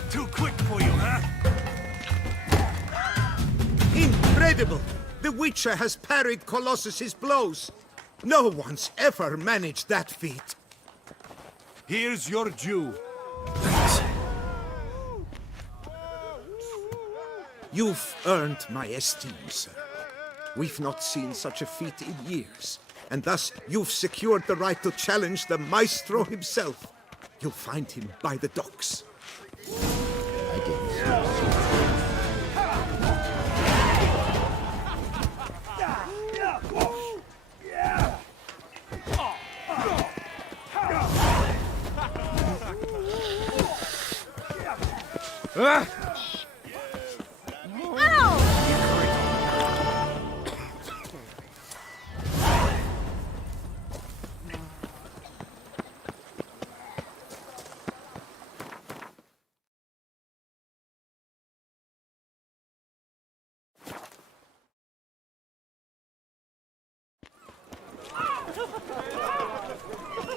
Too quick for you, huh? Incredible! The Witcher has parried Colossus's blows. No one's ever managed that feat. Here's your due. You've earned my esteem, sir. We've not seen such a feat in years, and thus you've secured the right to challenge the Maestro himself. You'll find him by the docks.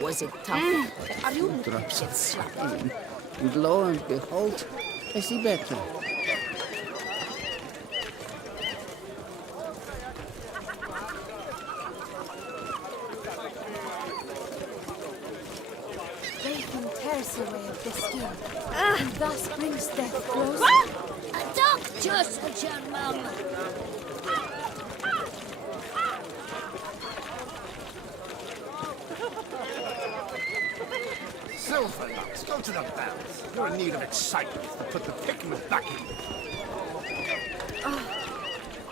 Was it tough? Are you drops of slapping? And lo and behold, I see better. Bacon tears away of the skin, and thus brings death closer. A doctor, such a mum. Silverlocks, go to the bells. You're in need of excitement to put the pigment back in.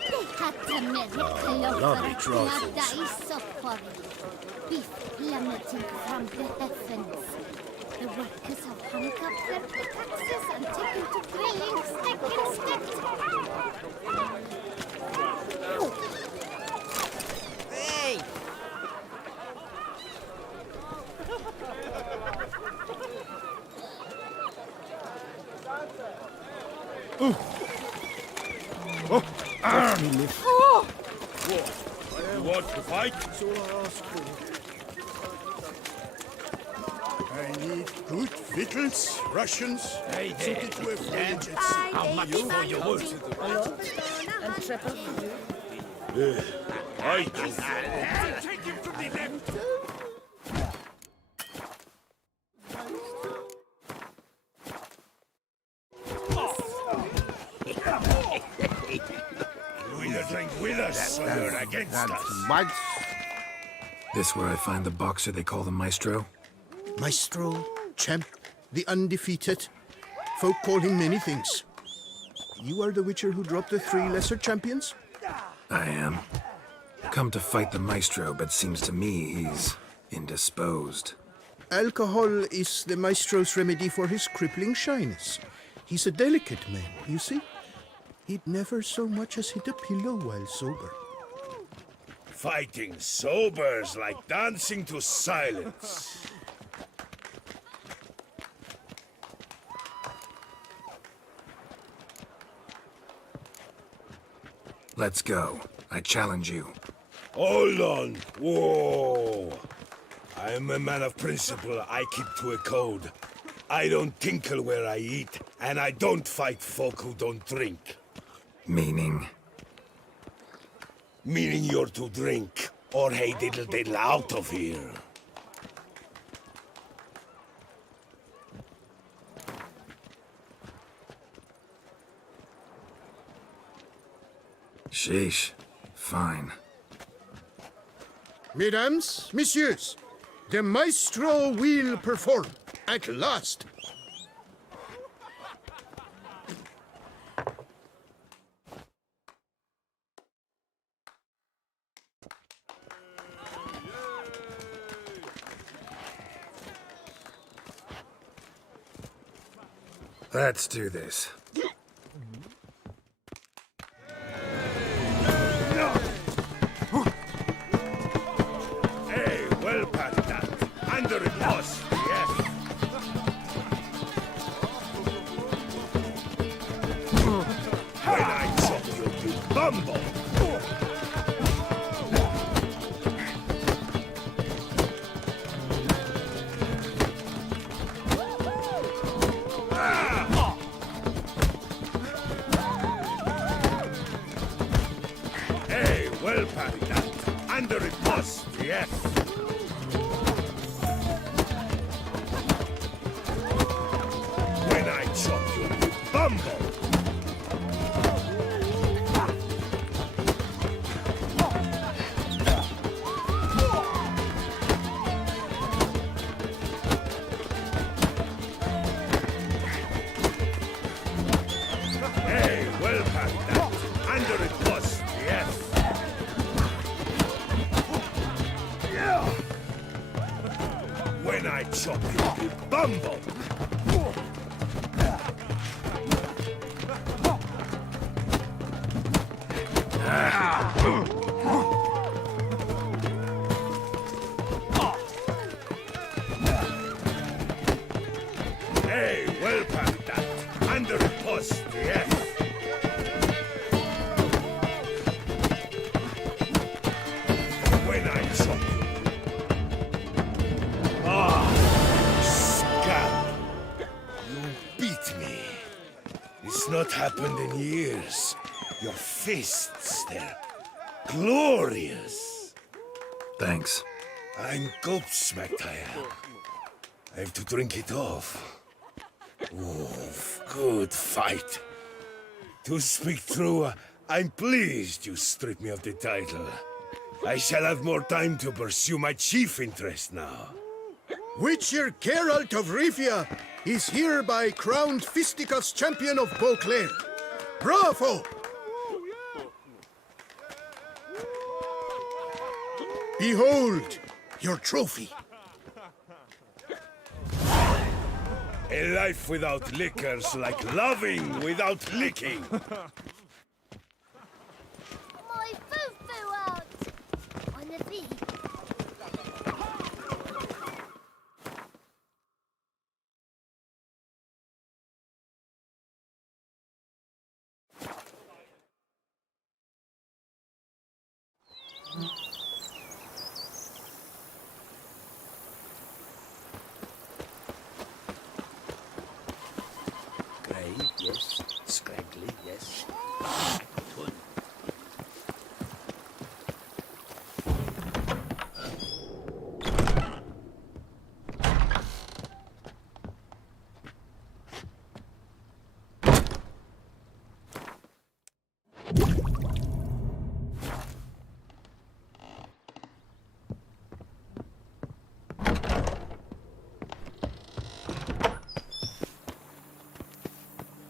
They had a miracle of Lovely paradise upon beef plummeting from the heavens. The workers have hung up their pickaxes and taken to drilling stick and stick. Hey! You want to fight? I need good victuals, rations, suited to a voyage at sea. How much for your wood? And triple. I don't. Take him to the left. You either drink with us or you're against us. What? This where I find the boxer they call the Maestro? Maestro, champ, the undefeated. Folk call him many things. You are the Witcher who dropped the 3 lesser champions? I am. Come to fight the Maestro, but seems to me he's indisposed. Alcohol is the Maestro's remedy for his crippling shyness. He's a delicate man, you see. He'd never so much as hit a pillow while sober. Fighting sober's like dancing to silence. Let's go. I challenge you. Hold on. Whoa. I'm a man of principle. I keep to a code. I don't tinkle where I eat, and I don't fight folk who don't drink. Meaning? Meaning you're to drink, or hey diddle diddle out of here. Sheesh. Fine. Mesdames, messieurs, the Maestro will perform at last. Let's do this. Hey, well past that. Under it was, yes. When I chop you, you bumble. Well, Paddy, that. Under it was, yes. When I chop you, bumble! Hey, well, Paddy, that. Under it was, yes. When I chop you, bumble! Hey, well, Paddy, that. Under the post, yes. When I chop you. Scab! You beat me. It's not happened in years. Your fists, they're glorious. Thanks. I'm gobsmacked, I am. I have to drink it off. Oof, good fight. To speak true, I'm pleased you stripped me of the title. I shall have more time to pursue my chief interest now. Witcher Geralt of Rivia is hereby crowned Fisticuffs champion of Beauclair. Bravo! Behold your trophy. A life without liquor's like loving without licking. My foo-foo out! On the feet. Grey, yes. Scraggly, yes. Good.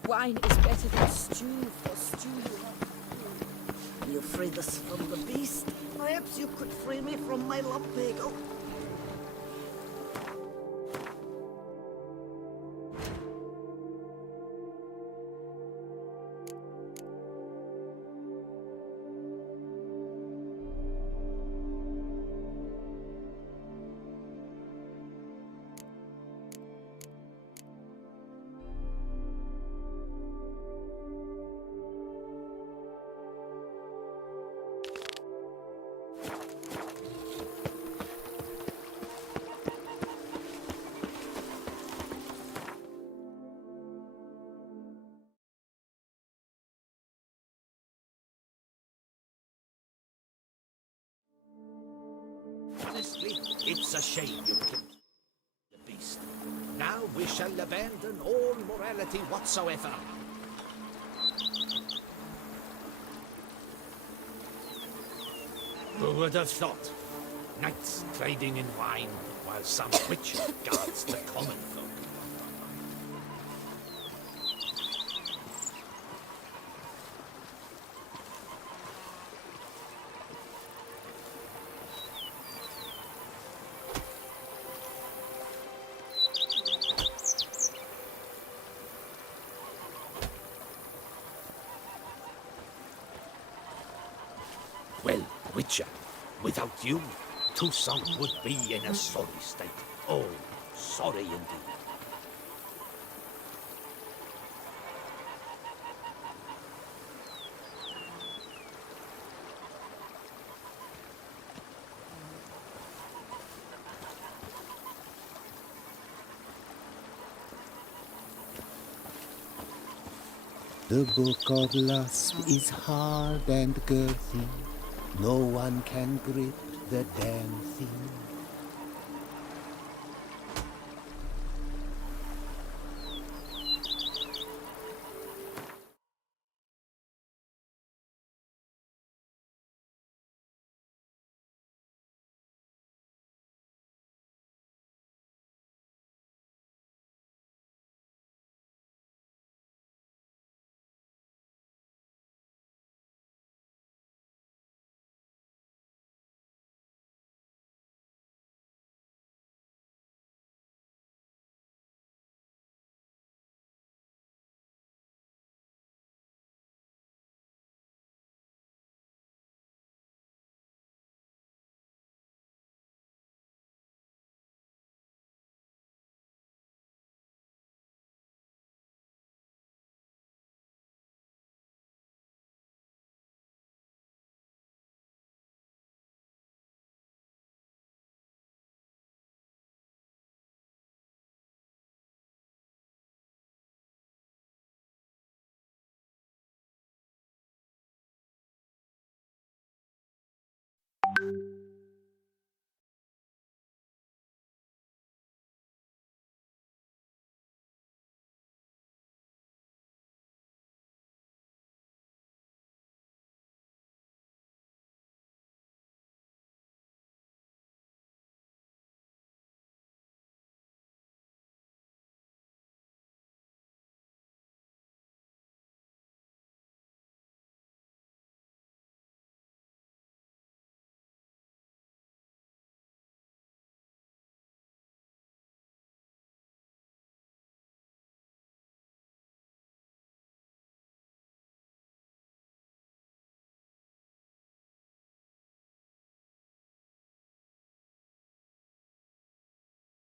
Wine is better than stew, for stew you freed us from the beast. Perhaps you could free me from my lumbago. Honestly, it's a shame you killed the beast. Now we shall abandon all morality whatsoever. Who would have thought? Knights trading in wine while some witcher guards the common folk. Well, Witcher, without you, Toussaint would be in a sorry state. Oh, sorry indeed. The book of lust is hard and girthy. No one can grip the damn thing.